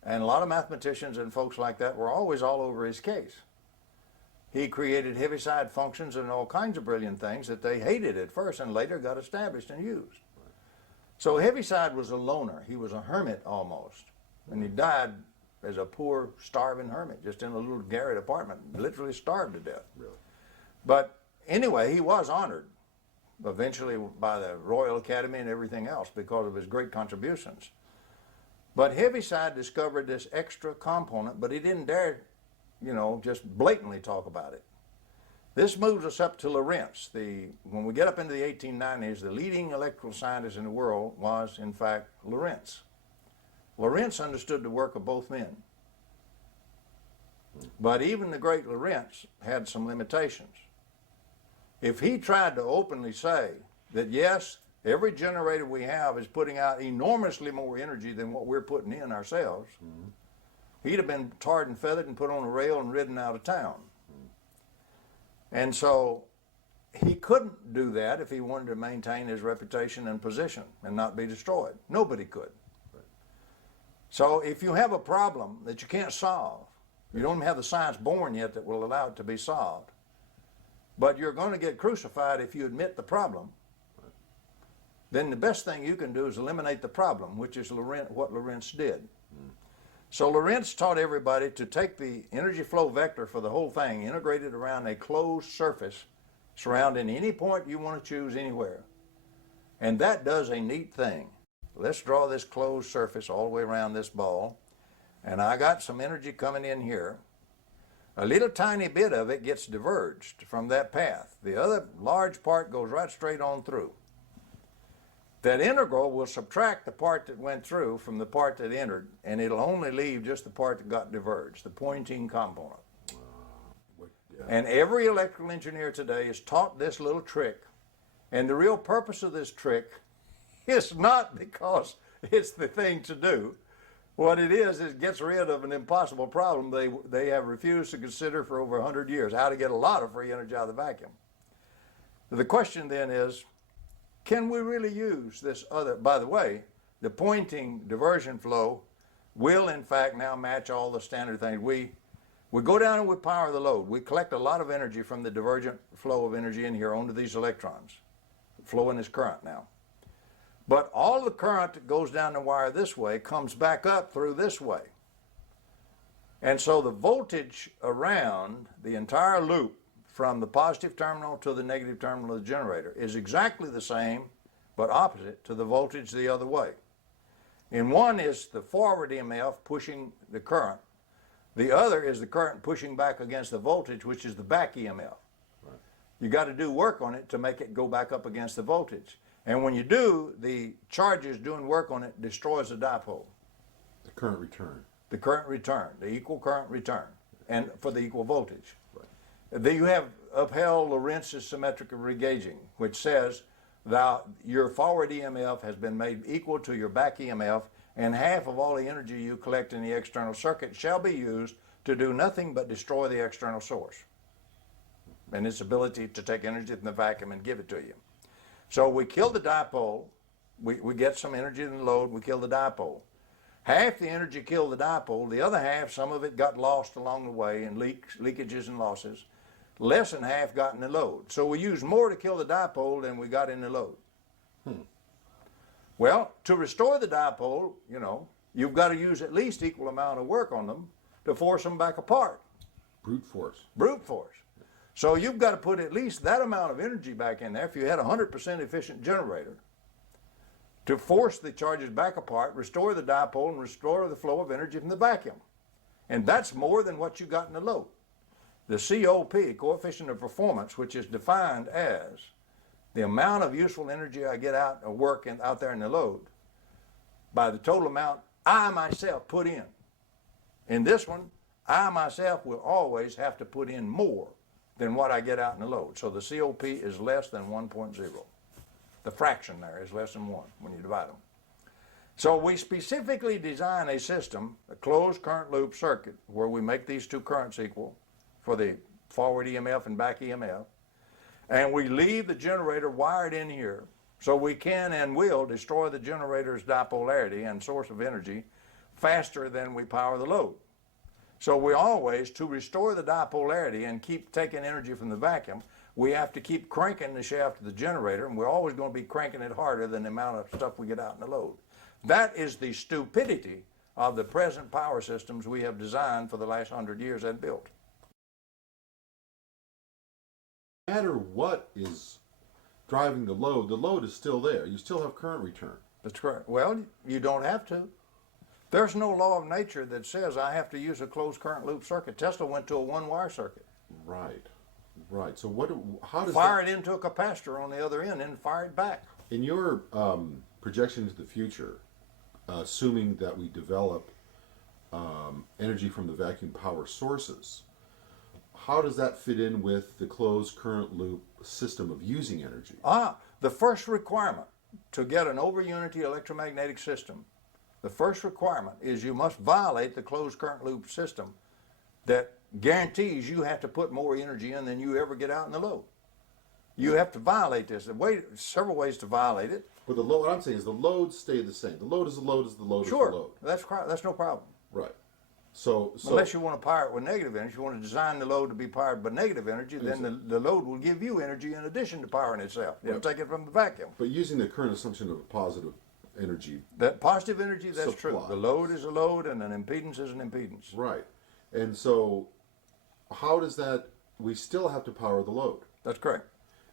And a lot of mathematicians and folks like that were always all over his case. He created Heaviside functions and all kinds of brilliant things that they hated at first and later got established and used. So Heaviside was a loner. He was a hermit almost. And he died as a poor, starving hermit, just in a little garret apartment, literally starved to death. Really? But anyway, he was honored eventually by the Royal Academy and everything else because of his great contributions. But Heaviside discovered this extra component, but he didn't dare, just blatantly talk about it. This moves us up to Lorentz. When we get up into the 1890s, the leading electrical scientist in the world was, in fact, Lorentz. Lorentz understood the work of both men. But even the great Lorentz had some limitations. If he tried to openly say that, yes, every generator we have is putting out enormously more energy than what we're putting in ourselves, he'd have been tarred and feathered and put on a rail and ridden out of town. And so he couldn't do that if he wanted to maintain his reputation and position and not be destroyed. Nobody could. So if you have a problem that you can't solve, you don't even have the science born yet that will allow it to be solved, but you're going to get crucified if you admit the problem, then the best thing you can do is eliminate the problem, which is what Lorentz did. So Lorentz taught everybody to take the energy flow vector for the whole thing, integrate it around a closed surface surrounding any point you want to choose anywhere. And that does a neat thing. Let's draw this closed surface all the way around this ball. And I got some energy coming in here. A little tiny bit of it gets diverged from that path. The other large part goes right straight on through. That integral will subtract the part that went through from the part that entered, and it'll only leave just the part that got diverged, the Poynting component. And every electrical engineer today is taught this little trick. And the real purpose of this trick is not because it's the thing to do. What it is it gets rid of an impossible problem they have refused to consider for over 100 years, how to get a lot of free energy out of the vacuum. The question then is, can we really use this other? By the way, the Poynting diversion flow will in fact now match all the standard things. We go down and we power the load. We collect a lot of energy from the divergent flow of energy in here onto these electrons, flowing as current now. But all the current that goes down the wire this way comes back up through this way. And so the voltage around the entire loop from the positive terminal to the negative terminal of the generator is exactly the same but opposite to the voltage the other way. In one is the forward EMF pushing the current. The other is the current pushing back against the voltage, which is the back EMF. Right. You got to do work on it to make it go back up against the voltage. And when you do, the charges doing work on it destroys the dipole. The current return. The current return, the equal current return, and for the equal voltage. Right. Then you have upheld Lorentz's symmetrical regauging, which says that your forward EMF has been made equal to your back EMF, and half of all the energy you collect in the external circuit shall be used to do nothing but destroy the external source and its ability to take energy from the vacuum and give it to you. So we kill the dipole, we get some energy in the load, we kill the dipole. Half the energy killed the dipole, the other half, some of it got lost along the way in leakages and losses. Less than half got in the load. So we used more to kill the dipole than we got in the load. Well, to restore the dipole, you've got to use at least equal amount of work on them, to force them back apart. Brute force. Brute force. So you've got to put at least that amount of energy back in there. If you had a 100% efficient generator, to force the charges back apart, restore the dipole, and restore the flow of energy from the vacuum. And that's more than what you got in the load. The COP, coefficient of performance, which is defined as the amount of useful energy I get out of work out there in the load by the total amount I myself put in. In this one, I myself will always have to put in more than what I get out in the load. So the COP is less than 1.0. The fraction there is less than 1 when you divide them. So we specifically design a system, a closed current loop circuit, where we make these two currents equal for the forward EMF and back EMF. And we leave the generator wired in here so we can and will destroy the generator's dipolarity and source of energy faster than we power the load. So we always, to restore the dipolarity and keep taking energy from the vacuum, we have to keep cranking the shaft of the generator, and we're always going to be cranking it harder than the amount of stuff we get out in the load. That is the stupidity of the present power systems we have designed for the last 100 years and built. No matter what is driving the load is still there. You still have current return. That's correct. Well, you don't have to. There's no law of nature that says I have to use a closed current loop circuit. Tesla went to a one-wire circuit. Right. Right. So how does fire it into a capacitor on the other end and fire it back. In your projection into the future, assuming that we develop energy from the vacuum power sources, how does that fit in with the closed current loop system of using energy? The first requirement to get an over-unity electromagnetic system, the first requirement is you must violate the closed current loop system that guarantees you have to put more energy in than you ever get out in the load. You have to violate this. Several ways to violate it. But the load, what I'm saying is the loads stay the same. The load is the load is the load Sure, is the load. that's no problem. Right. So unless you want to power it with negative energy, you want to design the load to be powered by negative energy, then the load will give you energy in addition to powering itself. It'll take it from the vacuum. But using the current assumption of a positive energy. That positive energy, that's supply. true. The load is a load and an impedance is an impedance. Right. And so how does that, we still have to power the load. That's correct.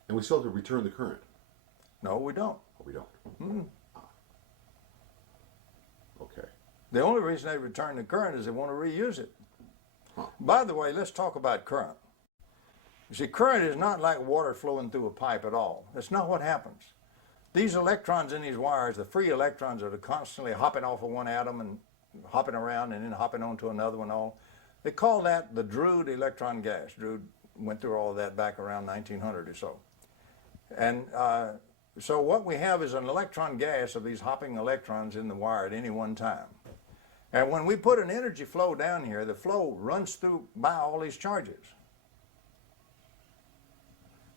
And we still have to return the current. No, we don't. Oh, we don't. Mm-hmm. Okay. The only reason they return the current is they want to reuse it. Huh. By the way, let's talk about current. You see, current is not like water flowing through a pipe at all. That's not what happens. These electrons in these wires, the free electrons are constantly hopping off of one atom and hopping around and then hopping onto another one all. They call that the Drude electron gas. Drude went through all of that back around 1900 or so. And so what we have is an electron gas of these hopping electrons in the wire at any one time. And when we put an energy flow down here, the flow runs through by all these charges.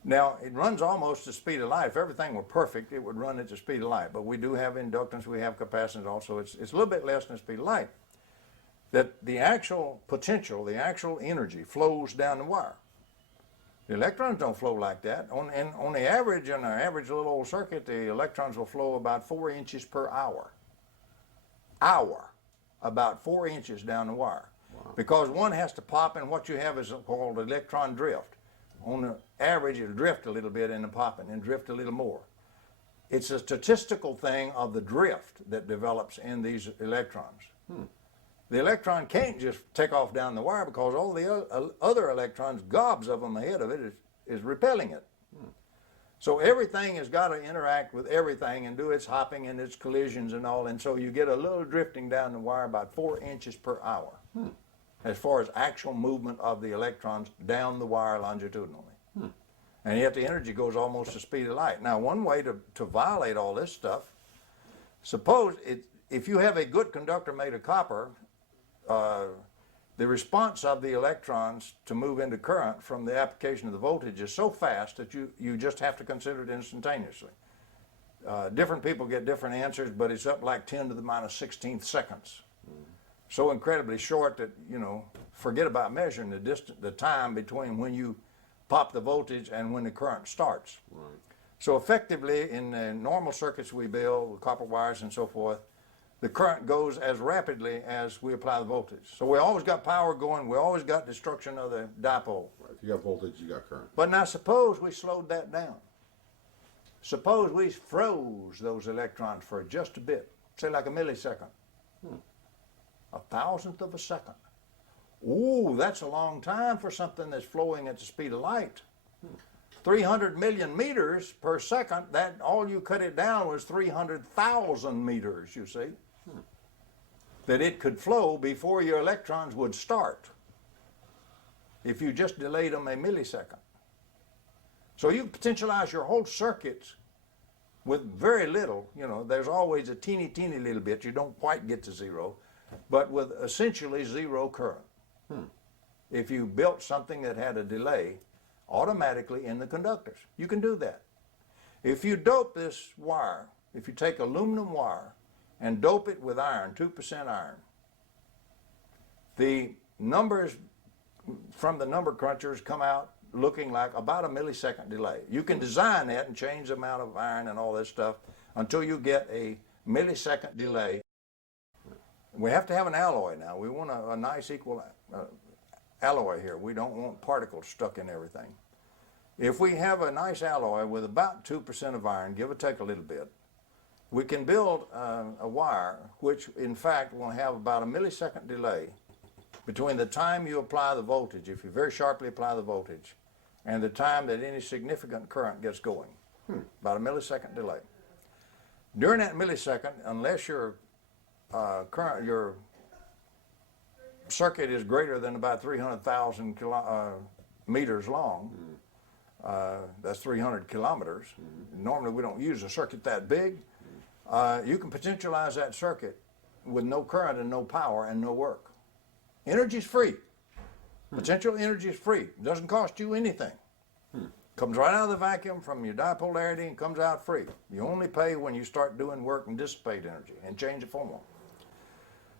Now, it runs almost the speed of light. If everything were perfect, it would run at the speed of light. But we do have inductance, we have capacitance also. It's a little bit less than the speed of light. That the actual potential, the actual energy flows down the wire. The electrons don't flow like that. On the average, in our average little old circuit, the electrons will flow about 4 inches per hour. About 4 inches down the wire. Wow. Because one has to pop, and what you have is called electron drift. On the average, it'll drift a little bit in the popping and drift a little more. It's a statistical thing of the drift that develops in these electrons. The electron can't just take off down the wire because all the other electrons, gobs of them ahead of it, is repelling it. So everything has got to interact with everything and do its hopping and its collisions and all, and so you get a little drifting down the wire about 4 inches per hour as far as actual movement of the electrons down the wire longitudinally. And yet the energy goes almost the speed of light. Now, one way to violate all this stuff, suppose if you have a good conductor made of copper, the response of the electrons to move into current from the application of the voltage is so fast that you just have to consider it instantaneously. Different people get different answers, but it's up like 10 to the minus 16th seconds. So incredibly short that, forget about measuring the time between when you pop the voltage and when the current starts. Right. So effectively, in the normal circuits we build with copper wires and so forth, the current goes as rapidly as we apply the voltage. So we always got power going, we always got destruction of the dipole. Right. If you got voltage, you got current. But now suppose we slowed that down. Suppose we froze those electrons for just a bit, say like a millisecond, a thousandth of a second. Ooh, that's a long time for something that's flowing at the speed of light. 300 million meters per second, that all you cut it down was 300,000 meters, you see, that it could flow before your electrons would start if you just delayed them a millisecond. So you potentialize your whole circuits with very little, you know, there's always a teeny little bit, you don't quite get to zero, but with essentially zero current. If you built something that had a delay automatically in the conductors, you can do that. If you dope this wire, if you take aluminum wire and dope it with iron, 2% iron, the numbers from the number crunchers come out looking like about a millisecond delay. You can design that and change the amount of iron and all this stuff until you get a millisecond delay. We have to have an alloy now. We want a nice equal alloy here. We don't want particles stuck in everything. If we have a nice alloy with about 2% of iron, give or take a little bit, we can build a wire which in fact will have about a millisecond delay between the time you apply the voltage, if you very sharply apply the voltage, and the time that any significant current gets going. About a millisecond delay. During that millisecond, unless your current, your circuit is greater than about 300,000 meters long, that's 300 kilometers. Normally we don't use a circuit that big. You can potentialize that circuit with no current and no power and no work. Energy is free. Potential energy is free. It doesn't cost you anything. Comes right out of the vacuum from your dipolarity and comes out free. You only pay when you start doing work and dissipate energy and change the formula.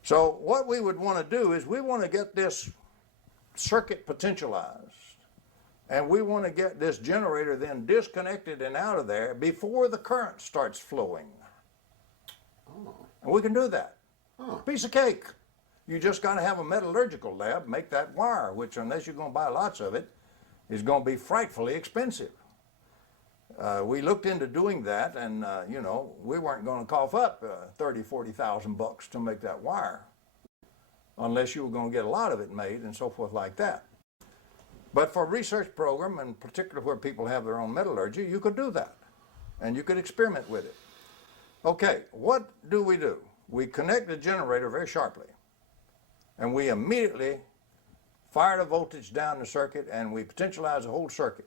So what we would want to do is we want to get this circuit potentialized, and we want to get this generator then disconnected and out of there before the current starts flowing. And we can do that. Piece of cake. You just got to have a metallurgical lab make that wire, which unless you're going to buy lots of it, is going to be frightfully expensive. We looked into doing that, and you know, we weren't going to cough up $30,000-40,000 to make that wire, unless you were going to get a lot of it made and so forth like that. But for a research program, and particularly where people have their own metallurgy, you could do that, and you could experiment with it. Okay, what do? We connect the generator very sharply, and we immediately fire the voltage down the circuit, and we potentialize the whole circuit.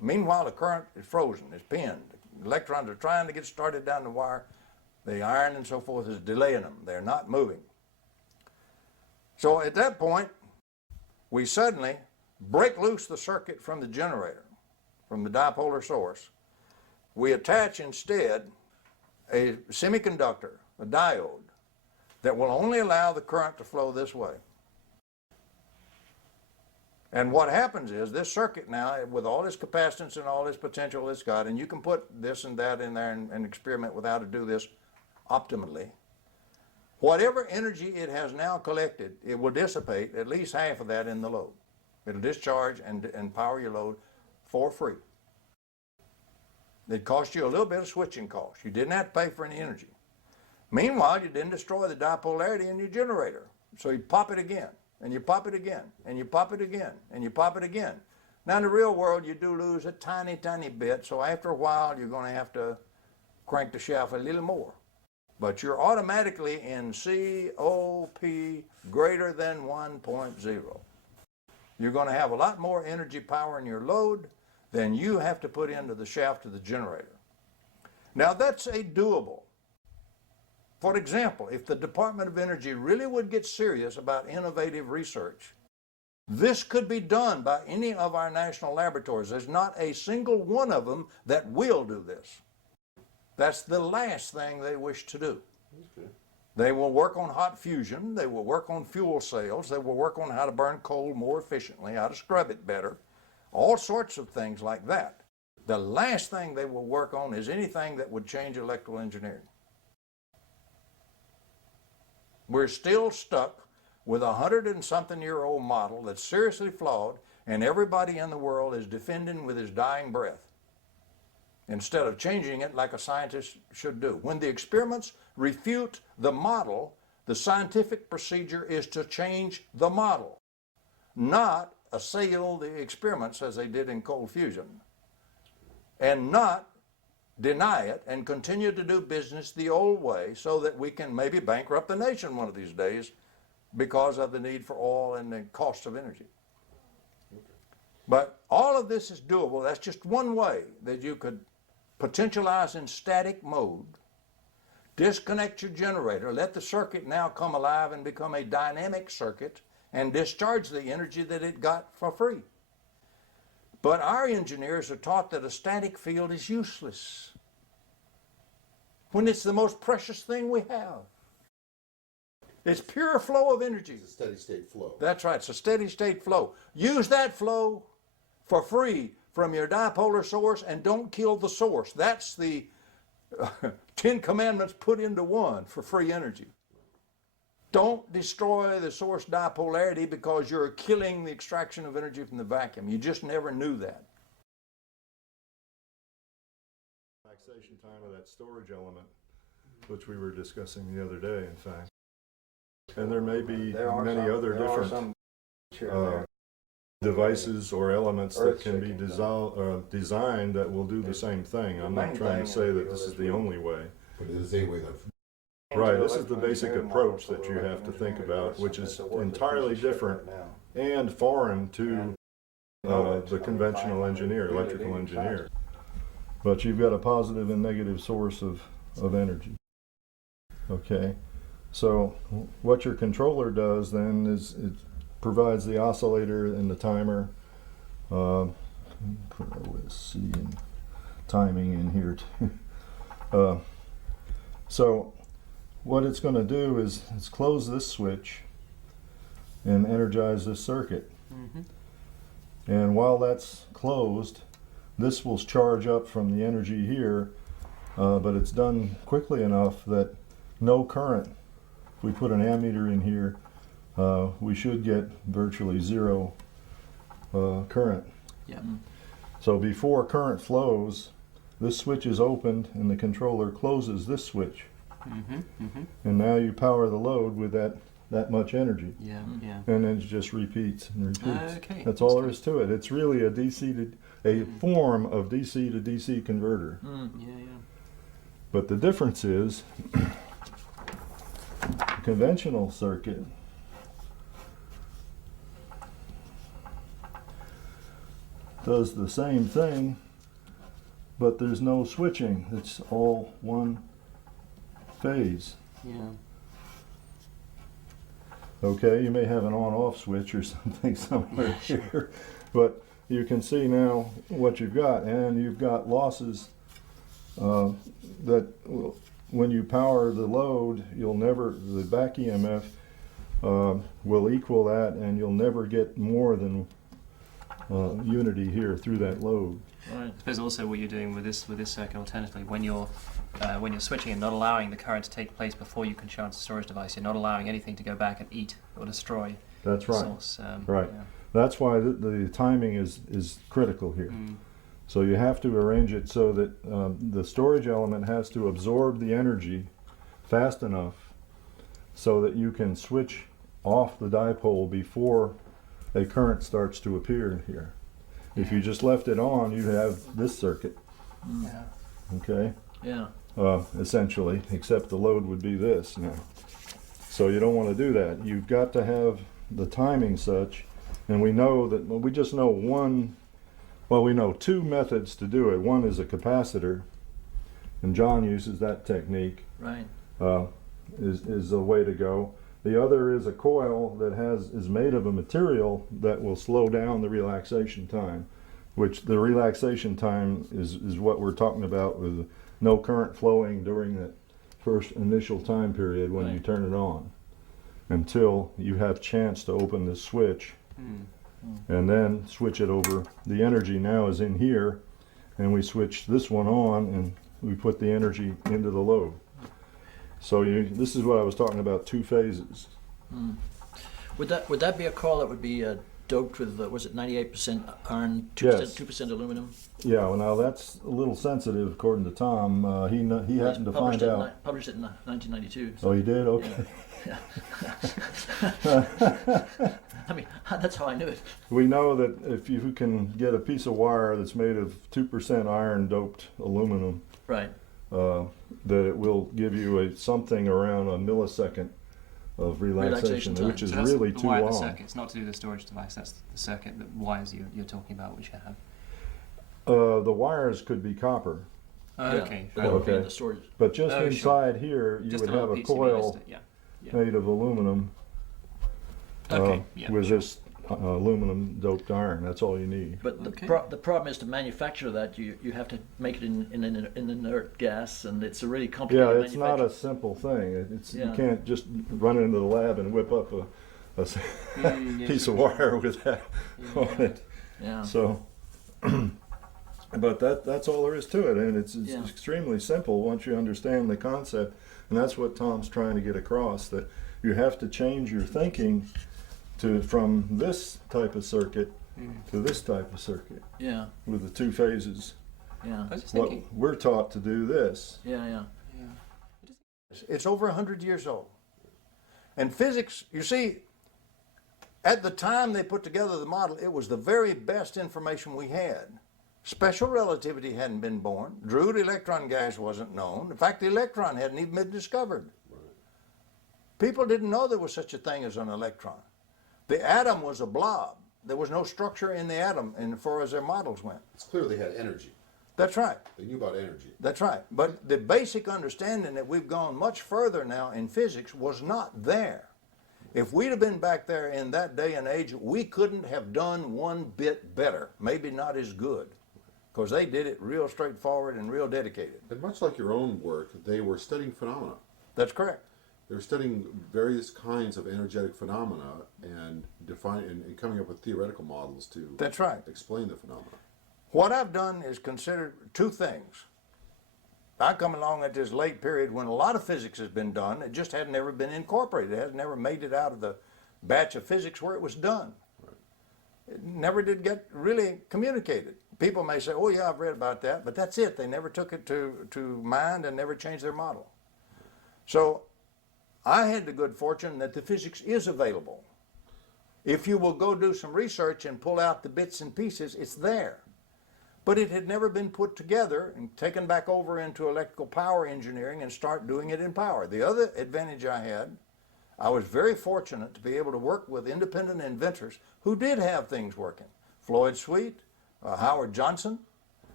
Meanwhile, the current is frozen, it's pinned. The electrons are trying to get started down the wire. The iron and so forth is delaying them. They're not moving. So at that point, we suddenly break loose the circuit from the generator, from the dipolar source. We attach instead a semiconductor, a diode, that will only allow the current to flow this way. And what happens is this circuit now, with all this capacitance and all this potential it's got, and you can put this and that in there and experiment with how to do this optimally, whatever energy it has now collected, it will dissipate at least half of that in the load. It'll discharge and power your load for free. It cost you a little bit of switching cost. You didn't have to pay for any energy. Meanwhile, you didn't destroy the dipolarity in your generator. So you pop it again, and you pop it again, and you pop it again, and you pop it again. Now in the real world, you do lose a tiny bit, so after a while, you're going to have to crank the shaft a little more. But you're automatically in COP greater than 1.0. You're going to have a lot more energy power in your load than you have to put into the shaft of the generator. Now that's a doable. For example, if the Department of Energy really would get serious about innovative research, this could be done by any of our national laboratories. There's not a single one of them that will do this. That's the last thing they wish to do. Okay. They will work on hot fusion, they will work on fuel cells, they will work on how to burn coal more efficiently, how to scrub it better, all sorts of things like that. The last thing they will work on is anything that would change electrical engineering. We're still stuck with a 100-and-something-year-old model that's seriously flawed, and everybody in the world is defending with his dying breath, instead of changing it like a scientist should do. When the experiments refute the model, the scientific procedure is to change the model, not assail the experiments as they did in cold fusion, and not deny it and continue to do business the old way so that we can maybe bankrupt the nation one of these days because of the need for oil and the cost of energy. But all of this is doable. That's just one way that you could potentialize in static mode, disconnect your generator, let the circuit now come alive and become a dynamic circuit and discharge the energy that it got for free. But our engineers are taught that a static field is useless when it's the most precious thing we have. It's pure flow of energy. It's a steady state flow. That's right, it's a steady state flow. Use that flow for free from your dipolar source and don't kill the source. That's the 10 commandments put into one for free energy. Don't destroy the source dipolarity because you're killing the extraction of energy from the vacuum. You just never knew that. Relaxation time of that storage element, which we were discussing the other day, in fact. And there may be many other different devices or elements that can be designed that will do the same thing. I'm not trying to say that this is the only way. But it is a way of... Right, this is the basic approach that you have to think about, which is entirely different and foreign to the conventional engineer, electrical engineer. But you've got a positive and negative source of energy. Okay, so what your controller does then is it provides the oscillator and the timer. Put OSC and timing in here too. So what it's going to do is it's close this switch and energize this circuit. And while that's closed, this will charge up from the energy here, but it's done quickly enough that no current. If we put an ammeter in here, we should get virtually zero current. Yeah. So before current flows, this switch is opened and the controller closes this switch. And now you power the load with that much energy. Yeah, yeah. And then it just repeats and repeats. Okay. That's all there is to it. It's really a form of DC to DC converter. Yeah, yeah. But the difference is, a conventional circuit does the same thing, but there's no switching. It's all one phase. Yeah. Okay, you may have an on-off switch or something somewhere here, but you can see now what you've got, and you've got losses that when you power the load, the back EMF will equal that, and you'll never get more than unity here through that load. Right. I suppose also what you're doing with this circuit alternatively, when you're switching and not allowing the current to take place before you can charge the storage device, you're not allowing anything to go back and eat or destroy That's the right. source. Right. Yeah. That's why the timing is critical here. So you have to arrange it so that the storage element has to absorb the energy fast enough so that you can switch off the dipole before a current starts to appear here. If you just left it on, you'd have this circuit. Yeah. Okay? Yeah. Essentially, except the load would be this now. So you don't want to do that. You've got to have the timing such, and we know that, well, we just know we know two methods to do it. One is a capacitor, and John uses that technique. Right. Is a way to go. The other is a coil that is made of a material that will slow down the relaxation time, which the relaxation time is what we're talking about with no current flowing during that first initial time period when you turn it on, until you have chance to open the switch and then switch it over. The energy now is in here, and we switch this one on and we put the energy into the load. So this is what I was talking about, two phases. Would that be a coil that would be doped with was it 98% iron, 2% Yes. 2% aluminum? Yeah, well now that's a little sensitive according to Tom. He happened to find out. Published it in 1992. Oh, he did? Okay. Yeah. I mean, that's how I knew it. We know that if you can get a piece of wire that's made of 2% iron doped aluminum, Right. that it will give you something around a millisecond of relaxation, time. which is So that's really the too wire, the long. circuit. It's not to do with the storage device. That's the circuit, the wires you're talking about, which you have. The wires could be copper, Okay. That would be in Okay. the storage. but just Oh, sure. inside here you Just would a little have a PCB coil listed, yeah. made of aluminum Okay. Yeah. with this aluminum doped iron. That's all you need. But Okay. the problem is to manufacture that you have to make it in an inert gas, and it's a really complicated. Yeah, it's not a manufacture. simple thing. You Yeah. can't just run into the lab and whip up a Yeah, piece sure, of wire with that on it. Yeah. So, but that's all there is to it, and it's Yeah. extremely simple once you understand the concept, and that's what Tom's trying to get across, that you have to change your thinking from this type of circuit to this type of circuit Yeah. with the two phases. Yeah. I was just What thinking. we're taught to do this. Yeah. Yeah. Yeah. It's over 100 years old. And physics, you see, at the time they put together the model, it was the very best information we had. Special relativity hadn't been born. Drude electron gas wasn't known. In fact, the electron hadn't even been discovered. People didn't know there was such a thing as an electron. The atom was a blob. There was no structure in the atom as far as their models went. It's clear they had energy. That's right. They knew about energy. That's right. But the basic understanding that we've gone much further now in physics was not there. If we'd have been back there in that day and age, we couldn't have done one bit better, maybe not as good, because they did it real straightforward and real dedicated. And much like your own work, they were studying phenomena. That's correct. They were studying various kinds of energetic phenomena and and coming up with theoretical models to That's right. explain the phenomena. What I've done is considered two things. I come along at this late period when a lot of physics has been done. It just had never been incorporated. It has never made it out of the batch of physics where it was done. It never did get really communicated. People may say, oh yeah, I've read about that, but that's it. They never took it to mind and never changed their model. So I had the good fortune that the physics is available. If you will go do some research and pull out the bits and pieces, it's there. But it had never been put together and taken back over into electrical power engineering and start doing it in power. The other advantage I had, I was very fortunate to be able to work with independent inventors who did have things working. Floyd Sweet, Howard Johnson,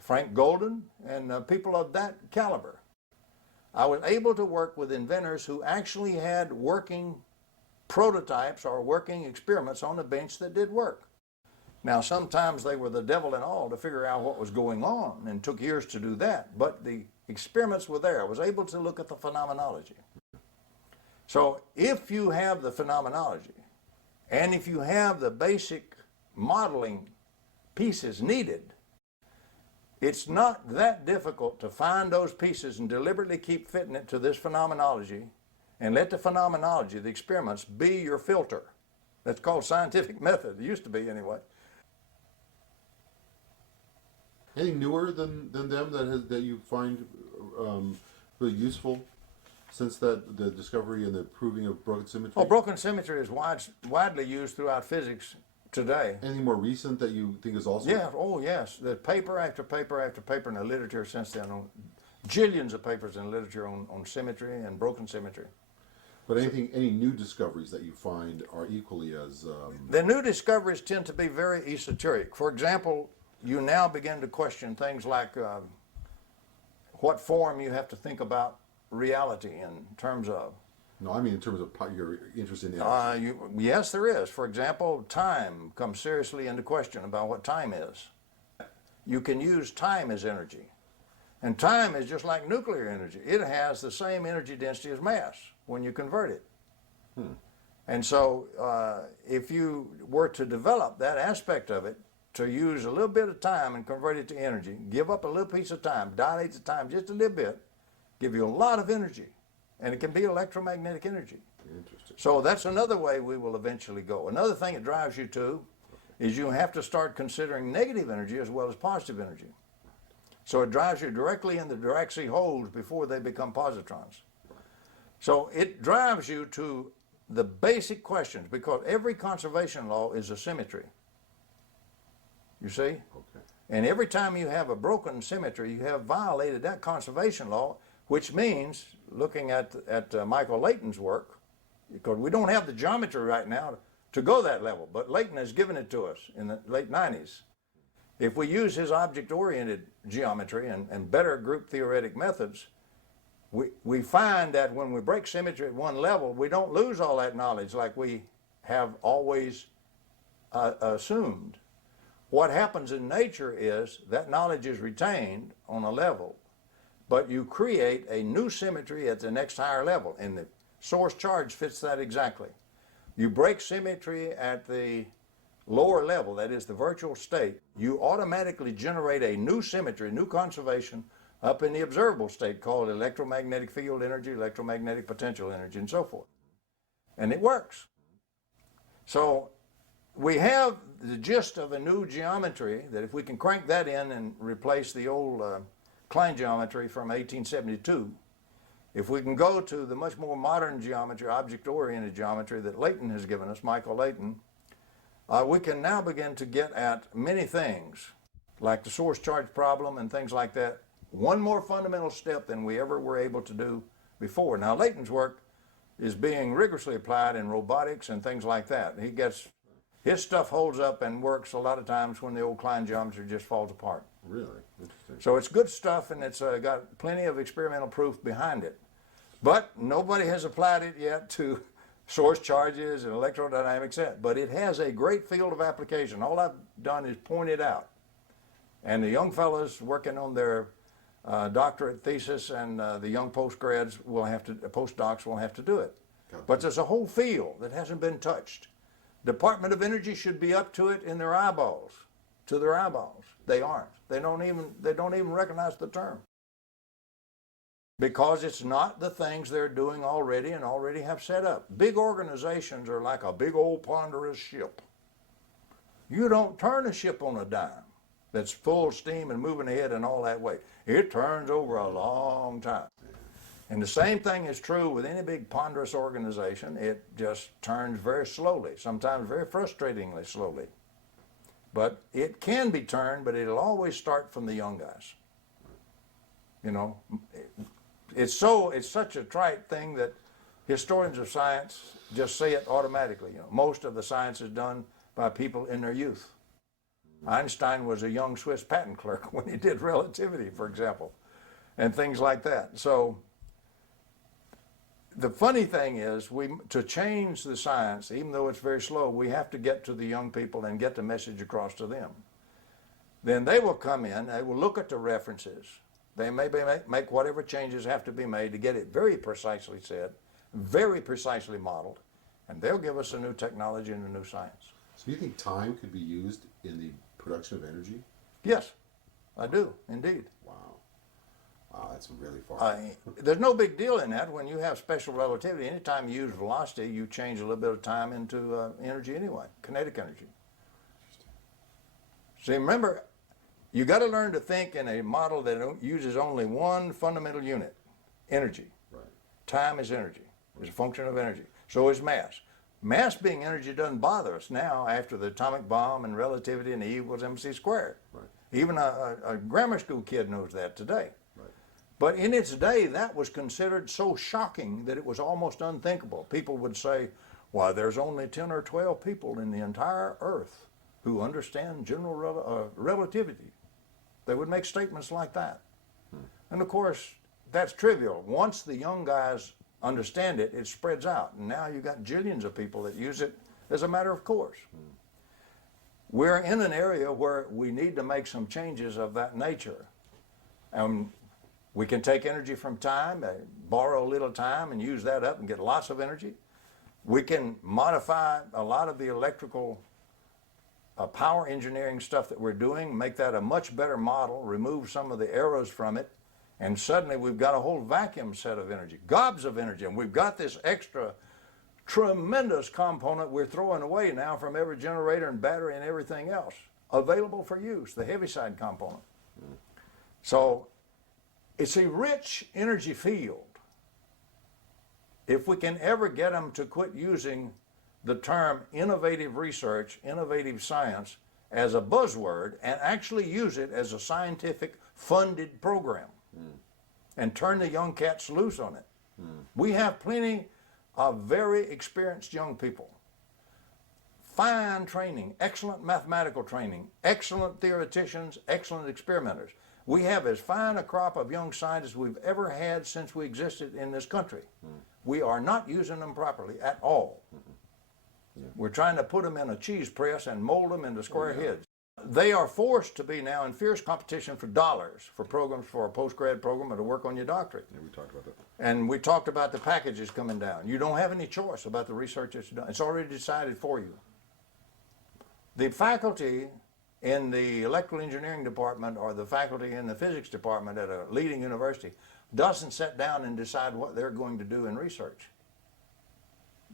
Frank Golden, and people of that caliber. I was able to work with inventors who actually had working prototypes or working experiments on the bench that did work. Now, sometimes they were the devil and all to figure out what was going on and took years to do that, but the experiments were there. I was able to look at the phenomenology. So if you have the phenomenology and if you have the basic modeling pieces needed, it's not that difficult to find those pieces and deliberately keep fitting it to this phenomenology and let the phenomenology, the experiments, be your filter. That's called scientific method. It used to be anyway. Anything newer than them that you find really useful since the discovery and the proving of broken symmetry? Well, broken symmetry is widely used throughout physics today. Anything more recent that you think is also? Yeah, oh yes. The paper after paper after paper in the literature since then, jillions of papers in literature on symmetry and broken symmetry. But any new discoveries that you find are equally as... The new discoveries tend to be very esoteric. For example, you now begin to question things like what form you have to think about reality in terms of. No, I mean in terms of your interest in energy. Yes, there is. For example, time comes seriously into question about what time is. You can use time as energy. And time is just like nuclear energy. It has the same energy density as mass when you convert it. And so if you were to develop that aspect of it, to use a little bit of time and convert it to energy, give up a little piece of time, dilate the time just a little bit, give you a lot of energy. and it can be electromagnetic energy. Interesting. So that's another way we will eventually go. Another thing it drives you to is you have to start considering negative energy as well as positive energy. So it drives you directly in the Dirac holes before they become positrons. So it drives you to the basic questions, because every conservation law is a symmetry. You see? Okay. And every time you have a broken symmetry, you have violated that conservation law, which means, looking at Michael Layton's work, because we don't have the geometry right now to go that level, but Layton has given it to us in the late 90s. If we use his object-oriented geometry and better group theoretic methods, we find that when we break symmetry at one level, we don't lose all that knowledge like we have always assumed. What happens in nature is that knowledge is retained on a level, but you create a new symmetry at the next higher level, and the source charge fits that exactly. You break symmetry at the lower level, that is the virtual state, you automatically generate a new symmetry, new conservation up in the observable state called electromagnetic field energy, electromagnetic potential energy, and so forth. And it works. So we have the gist of a new geometry that if we can crank that in and replace the old Klein geometry from 1872, if we can go to the much more modern geometry, object-oriented geometry that Layton has given us, Michael Layton, we can now begin to get at many things, like the source charge problem and things like that, one more fundamental step than we ever were able to do before. Now, Layton's work is being rigorously applied in robotics and things like that. His stuff holds up and works a lot of times when the old Klein geometry just falls apart. Really? Interesting. So it's good stuff, and it's got plenty of experimental proof behind it. But nobody has applied it yet to source charges and electrodynamics yet. But it has a great field of application. All I've done is point it out. And the young fellows working on their doctorate thesis and the young postdocs will have to do it. But there's a whole field that hasn't been touched. Department of Energy should be up to it in their eyeballs, to their eyeballs. They aren't. They don't even recognize the term. Because it's not the things they're doing already and already have set up. Big organizations are like a big old ponderous ship. You don't turn a ship on a dime that's full steam and moving ahead and all that way. It turns over a long time. And the same thing is true with any big ponderous organization. It just turns very slowly, sometimes very frustratingly slowly. But it can be turned, but it'll always start from the young guys. You know, it's such a trite thing that historians of science just say it automatically. You know, most of the science is done by people in their youth. Einstein was a young Swiss patent clerk when he did relativity, for example, and things like that. So the funny thing is, to change the science, even though it's very slow, we have to get to the young people and get the message across to them. Then they will come in, they will look at the references. They may make whatever changes have to be made to get it very precisely said, very precisely modeled, and they'll give us a new technology and a new science. So you think time could be used in the production of energy? Yes, I do, indeed. Wow. Wow, that's really far. There's no big deal in that. When you have special relativity, anytime you use velocity, you change a little bit of time into energy anyway, kinetic energy. See, remember, you got to learn to think in a model that uses only one fundamental unit, energy. Right. Time is energy. It's a function of energy. So is mass. Mass being energy doesn't bother us now after the atomic bomb and relativity and E equals mc squared. Right. Even a grammar school kid knows that today. Right. But in its day, that was considered so shocking that it was almost unthinkable. People would say, why, there's only 10 or 12 people in the entire Earth who understand general relativity. They would make statements like that. And of course, that's trivial. Once the young guys understand it, it spreads out. And now you've got jillions of people that use it as a matter of course. We're in an area where we need to make some changes of that nature. We can take energy from time, borrow a little time and use that up and get lots of energy. We can modify a lot of the electrical power engineering stuff that we're doing, make that a much better model, remove some of the errors from it, And suddenly we've got a whole vacuum set of energy, gobs of energy, and we've got this extra tremendous component we're throwing away now from every generator and battery and everything else available for use, the heaviside component. So it's a rich energy field. If we can ever get them to quit using the term innovative research, innovative science as a buzzword and actually use it as a scientific funded program and turn the young cats loose on it. We have plenty of very experienced young people, fine training, excellent mathematical training, excellent theoreticians, excellent experimenters. We have as fine a crop of young scientists we've ever had since we existed in this country. We are not using them properly at all. We're trying to put them in a cheese press and mold them into square heads. They are forced to be now in fierce competition for dollars for programs, for a post-grad program or to work on your doctorate. Yeah, we talked about that. And we talked about the packages coming down. You don't have any choice about the research that's done. It's already decided for you. The faculty in the electrical engineering department or the faculty in the physics department at a leading university doesn't sit down and decide what they're going to do in research.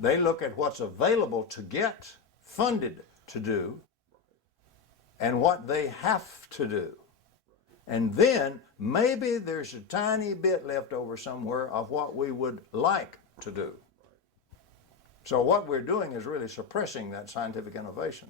They look at what's available to get funded to do and what they have to do. And then maybe there's a tiny bit left over somewhere of what we would like to do. So what we're doing is really suppressing that scientific innovation.